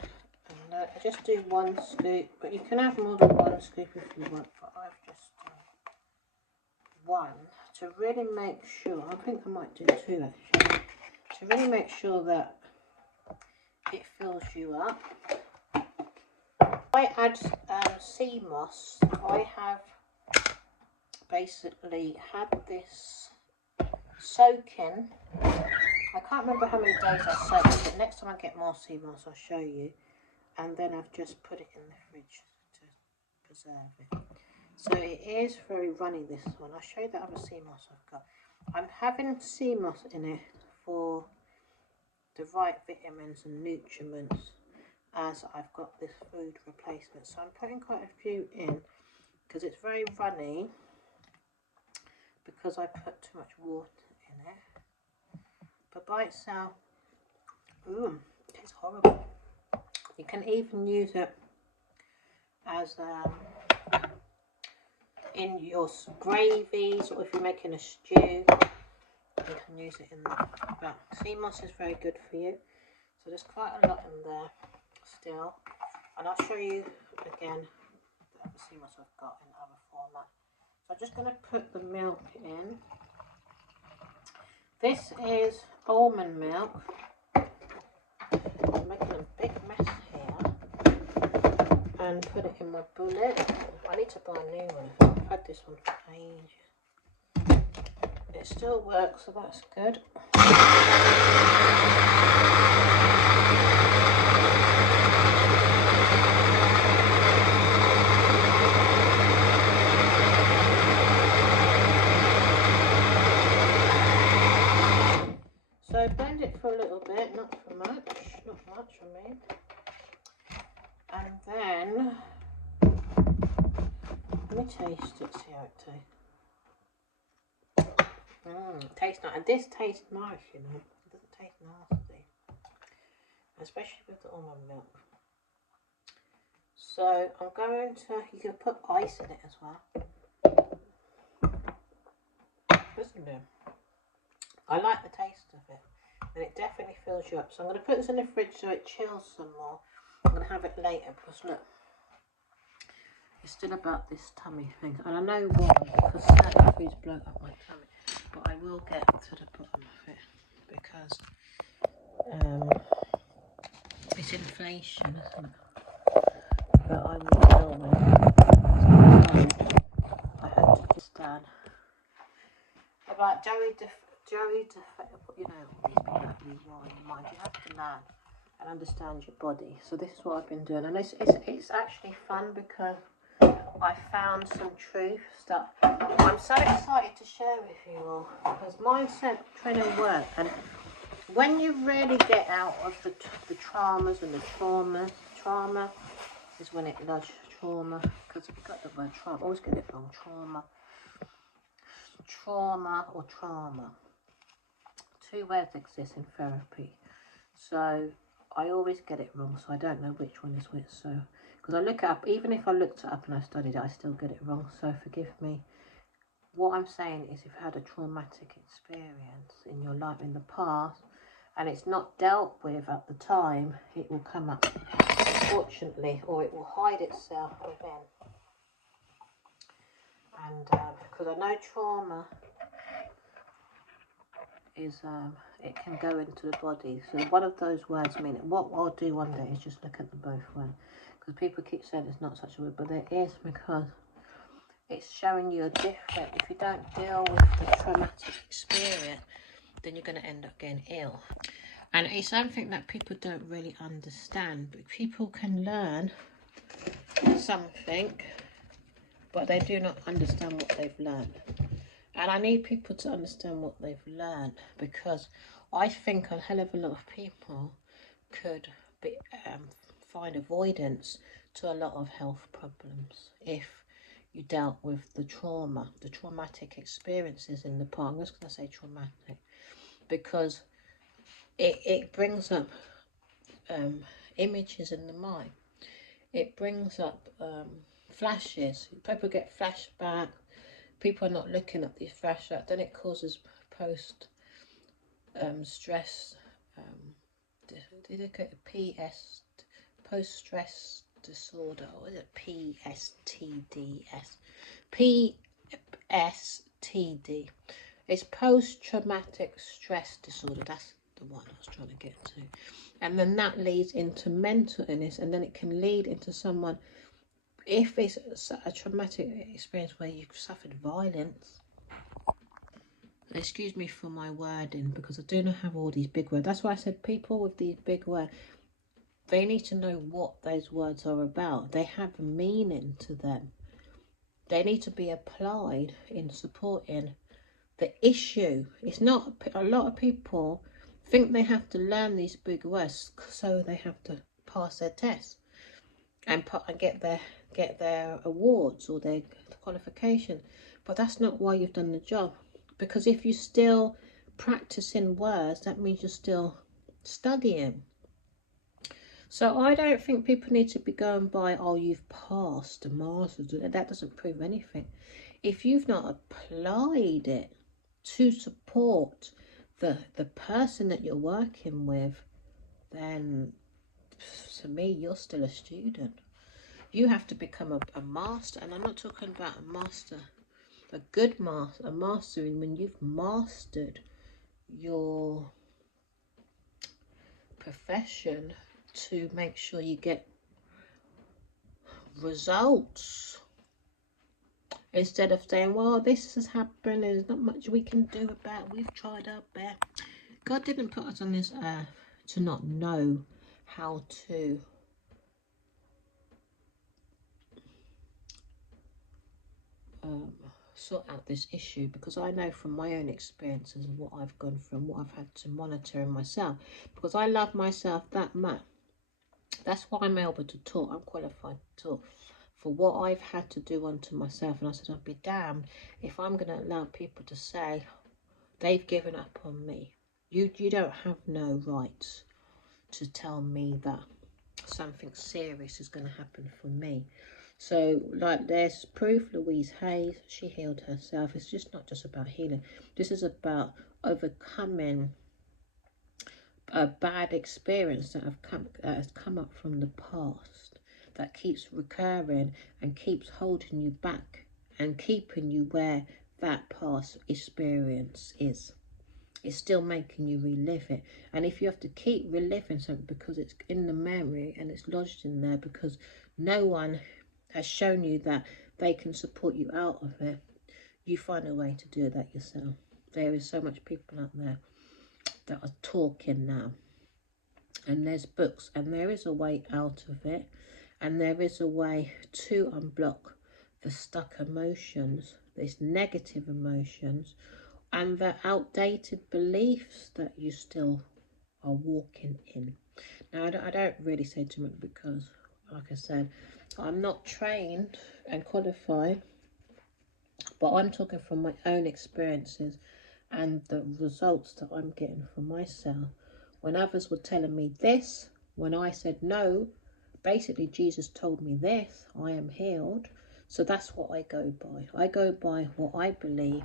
And I just do 1 scoop, but you can have more than 1 scoop if you want, but I've just done 1 to really make sure. I think I might do 2 actually, to really make sure that it fills you up. I add sea moss. I have basically had this soaking. I can't remember how many days I soaked it, but next time I get more sea moss I'll show you. And then I've just put it in the fridge to preserve it. So it is very runny, this one. I'll show you the other sea moss I've got. I'm having sea moss in it for the right vitamins and nutriments as I've got this food replacement. So I'm putting quite a few in because it's very runny because I put too much water in it. But by itself, ooh, it's horrible. You can even use it as in your gravies, or if you're making a stew, you can use it in there. But sea moss is very good for you. So there's quite a lot in there still. And I'll show you again the other sea moss I've got in other format. So I'm just going to put the milk in. This is almond milk. I'm making a big mess here. And put it in my bullet. I need to buy a new one. I've had this one for ages. It still works, so that's good. So blend it for a little bit, not for much, I mean. And then, let me taste it, see how it tastes. It tastes nice, and this tastes nice, you know, it doesn't taste nasty. Especially with the almond milk. So I'm going to, you can put ice in it as well. Listen to it. I like the taste of it, and it definitely fills you up. So I'm going to put this in the fridge so it chills some more. I'm going to have it later because look, it's still about this tummy thing. And I know why, because certain foods blow up my tummy. But I will get to the bottom of it because it's inflation, isn't it? But I will film it. I had to just stand. About Joey, you know, all these people that you are in your mind. You have to learn and understand your body. So this is what I've been doing, and it's actually fun because I found some truths that I'm so excited to share with you all because mindset training work, and when you really get out of the traumas and the trauma is when it does trauma, because I've got the word trauma, I always get it wrong, trauma or trauma. 2 words exist in therapy, so I always get it wrong, so I don't know which one is which. So because I look it up, even if I looked it up and I studied it, I still get it wrong, so forgive me. What I'm saying is, if you had a traumatic experience in your life in the past and it's not dealt with at the time, it will come up, fortunately, or it will hide itself within. And because I know trauma it can go into the body. So one of those words mean it. What I'll do one day is just look at them both ways, because people keep saying it's not such a word, but there is, because it's showing you a different. If you don't deal with the traumatic experience, then you're going to end up getting ill. And it's something that people don't really understand. But people can learn something, but they do not understand what they've learned. And I need people to understand what they've learned, because I think a hell of a lot of people could find avoidance to a lot of health problems if you dealt with the traumatic experiences in the past. I'm just going to say traumatic, because it brings up images in the mind. It brings up flashes. People get flashback. People are not looking at these flashbacks. Then it causes post stress. Did it get post stress disorder, or is it PSTD? It's post traumatic stress disorder. That's the one I was trying to get to. And then that leads into mental illness, and then it can lead into someone, if it's a traumatic experience where you've suffered violence. Excuse me for my wording, because I do not have all these big words. That's why I said people with these big words, they need to know what those words are about. They have a meaning to them. They need to be applied in supporting the issue. It's not, a lot of people think they have to learn these big words so they have to pass their tests and get their awards or their qualification. But that's not why you've done the job. Because if you're still practicing words, that means you're still studying. So I don't think people need to be going by, oh, you've passed a master's. That doesn't prove anything. If you've not applied it to support the person that you're working with, then to me, you're still a student. You have to become a master. And I'm not talking about a master, a good master, a master in when you've mastered your profession, to make sure you get results, instead of saying, well, this has happened, there's not much we can do about it, we've tried our best. God didn't put us on this earth to not know how to sort out this issue, because I know from my own experiences of what I've gone through and what I've had to monitor in myself, because I love myself that much. That's why I'm able to talk. I'm qualified to talk for what I've had to do unto myself. And I said, I'd be damned if I'm going to allow people to say they've given up on me. You don't have no rights to tell me that something serious is going to happen for me. So, like, there's proof, Louise Hayes, she healed herself. It's just not just about healing. This is about overcoming a bad experience that has come up from the past, that keeps recurring and keeps holding you back and keeping you where that past experience is. It's still making you relive it. And if you have to keep reliving something because it's in the memory and it's lodged in there because no one has shown you that they can support you out of it, you find a way to do that yourself. There is so much people out there that are talking now, and there's books, and there is a way out of it, and there is a way to unblock the stuck emotions, these negative emotions, and the outdated beliefs that you still are walking in. Now, I don't really say too much because, like I said, I'm not trained and qualified, but I'm talking from my own experiences and the results that I'm getting for myself. When others were telling me this, when I said no, basically Jesus told me this, I am healed. So that's what I go by. I go by what I believe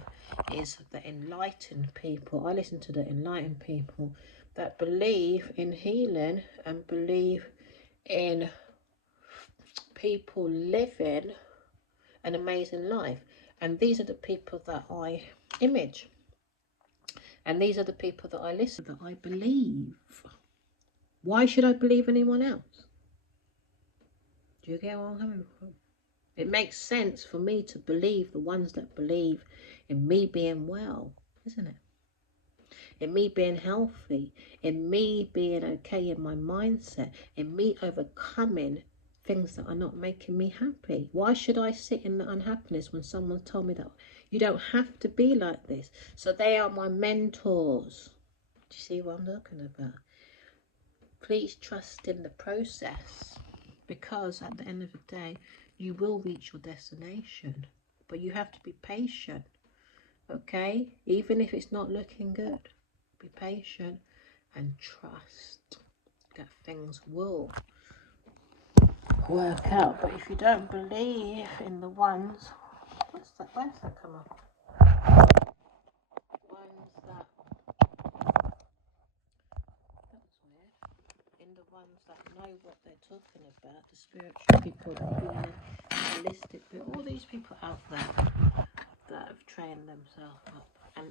is the enlightened people. I listen to the enlightened people that believe in healing and believe in people living an amazing life. And these are the people that I image. And these are the people that I listen, that I believe. Why should I believe anyone else? Do you get where I'm coming from? It makes sense for me to believe the ones that believe in me being well, isn't it? In me being healthy, in me being okay in my mindset, in me overcoming things that are not making me happy. Why should I sit in the unhappiness when someone told me that you don't have to be like this? So they are my mentors. Do you see what I'm talking about? Please trust in the process, because at the end of the day, you will reach your destination, but you have to be patient, okay? Even if it's not looking good, be patient and trust that things will work out. But if you don't believe in the ones, where's that come up? Ones that, that's weird. In the ones that know what they're talking about, the spiritual people, the healing, holistic people, all these people out there that have trained themselves up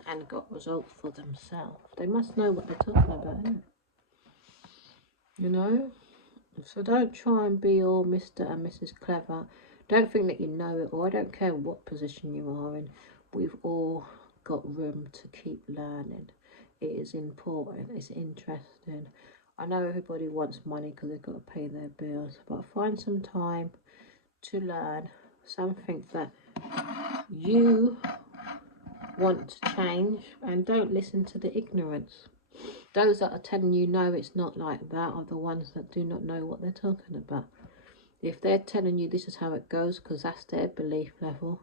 and got results for themselves. They must know what they're talking about, innit? You know? So don't try and be all Mr. and Mrs. Clever. Don't think that you know it all. I don't care what position you are in. We've all got room to keep learning. It is important. It's interesting. I know everybody wants money because they've got to pay their bills, but find some time to learn something that you want to change, and don't listen to the ignorance. Those that are telling you no, it's not like that, are the ones that do not know what they're talking about. If they're telling you this is how it goes because that's their belief level,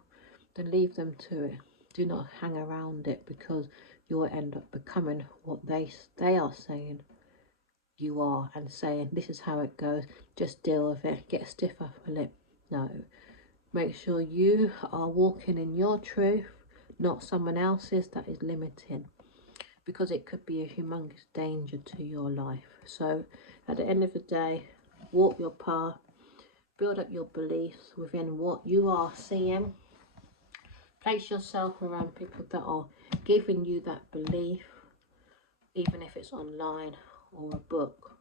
then leave them to it. Do not hang around it, because you'll end up becoming what they are saying you are, and saying this is how it goes, just deal with it, get a stiff upper lip. No, make sure you are walking in your truth, not someone else's that is limiting, because it could be a humongous danger to your life. So at the end of the day, walk your path, build up your beliefs within what you are seeing. Place yourself around people that are giving you that belief, even if it's online or a book.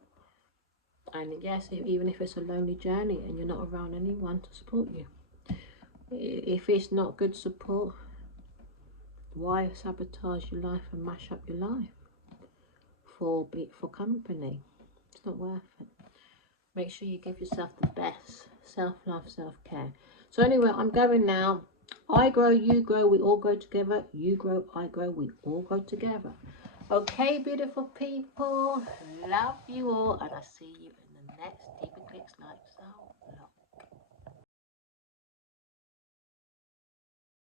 And yes, even if it's a lonely journey and you're not around anyone to support you. If it's not good support, why sabotage your life and mash up your life for company? It's not worth it. Make sure you give yourself the best. Self-love, self-care. So anyway, I'm going now. I grow, you grow, we all grow together. You grow, I grow, we all grow together. Okay, beautiful people. Love you all, and I'll see you in the next Deeper Clicks Lifestyle vlog.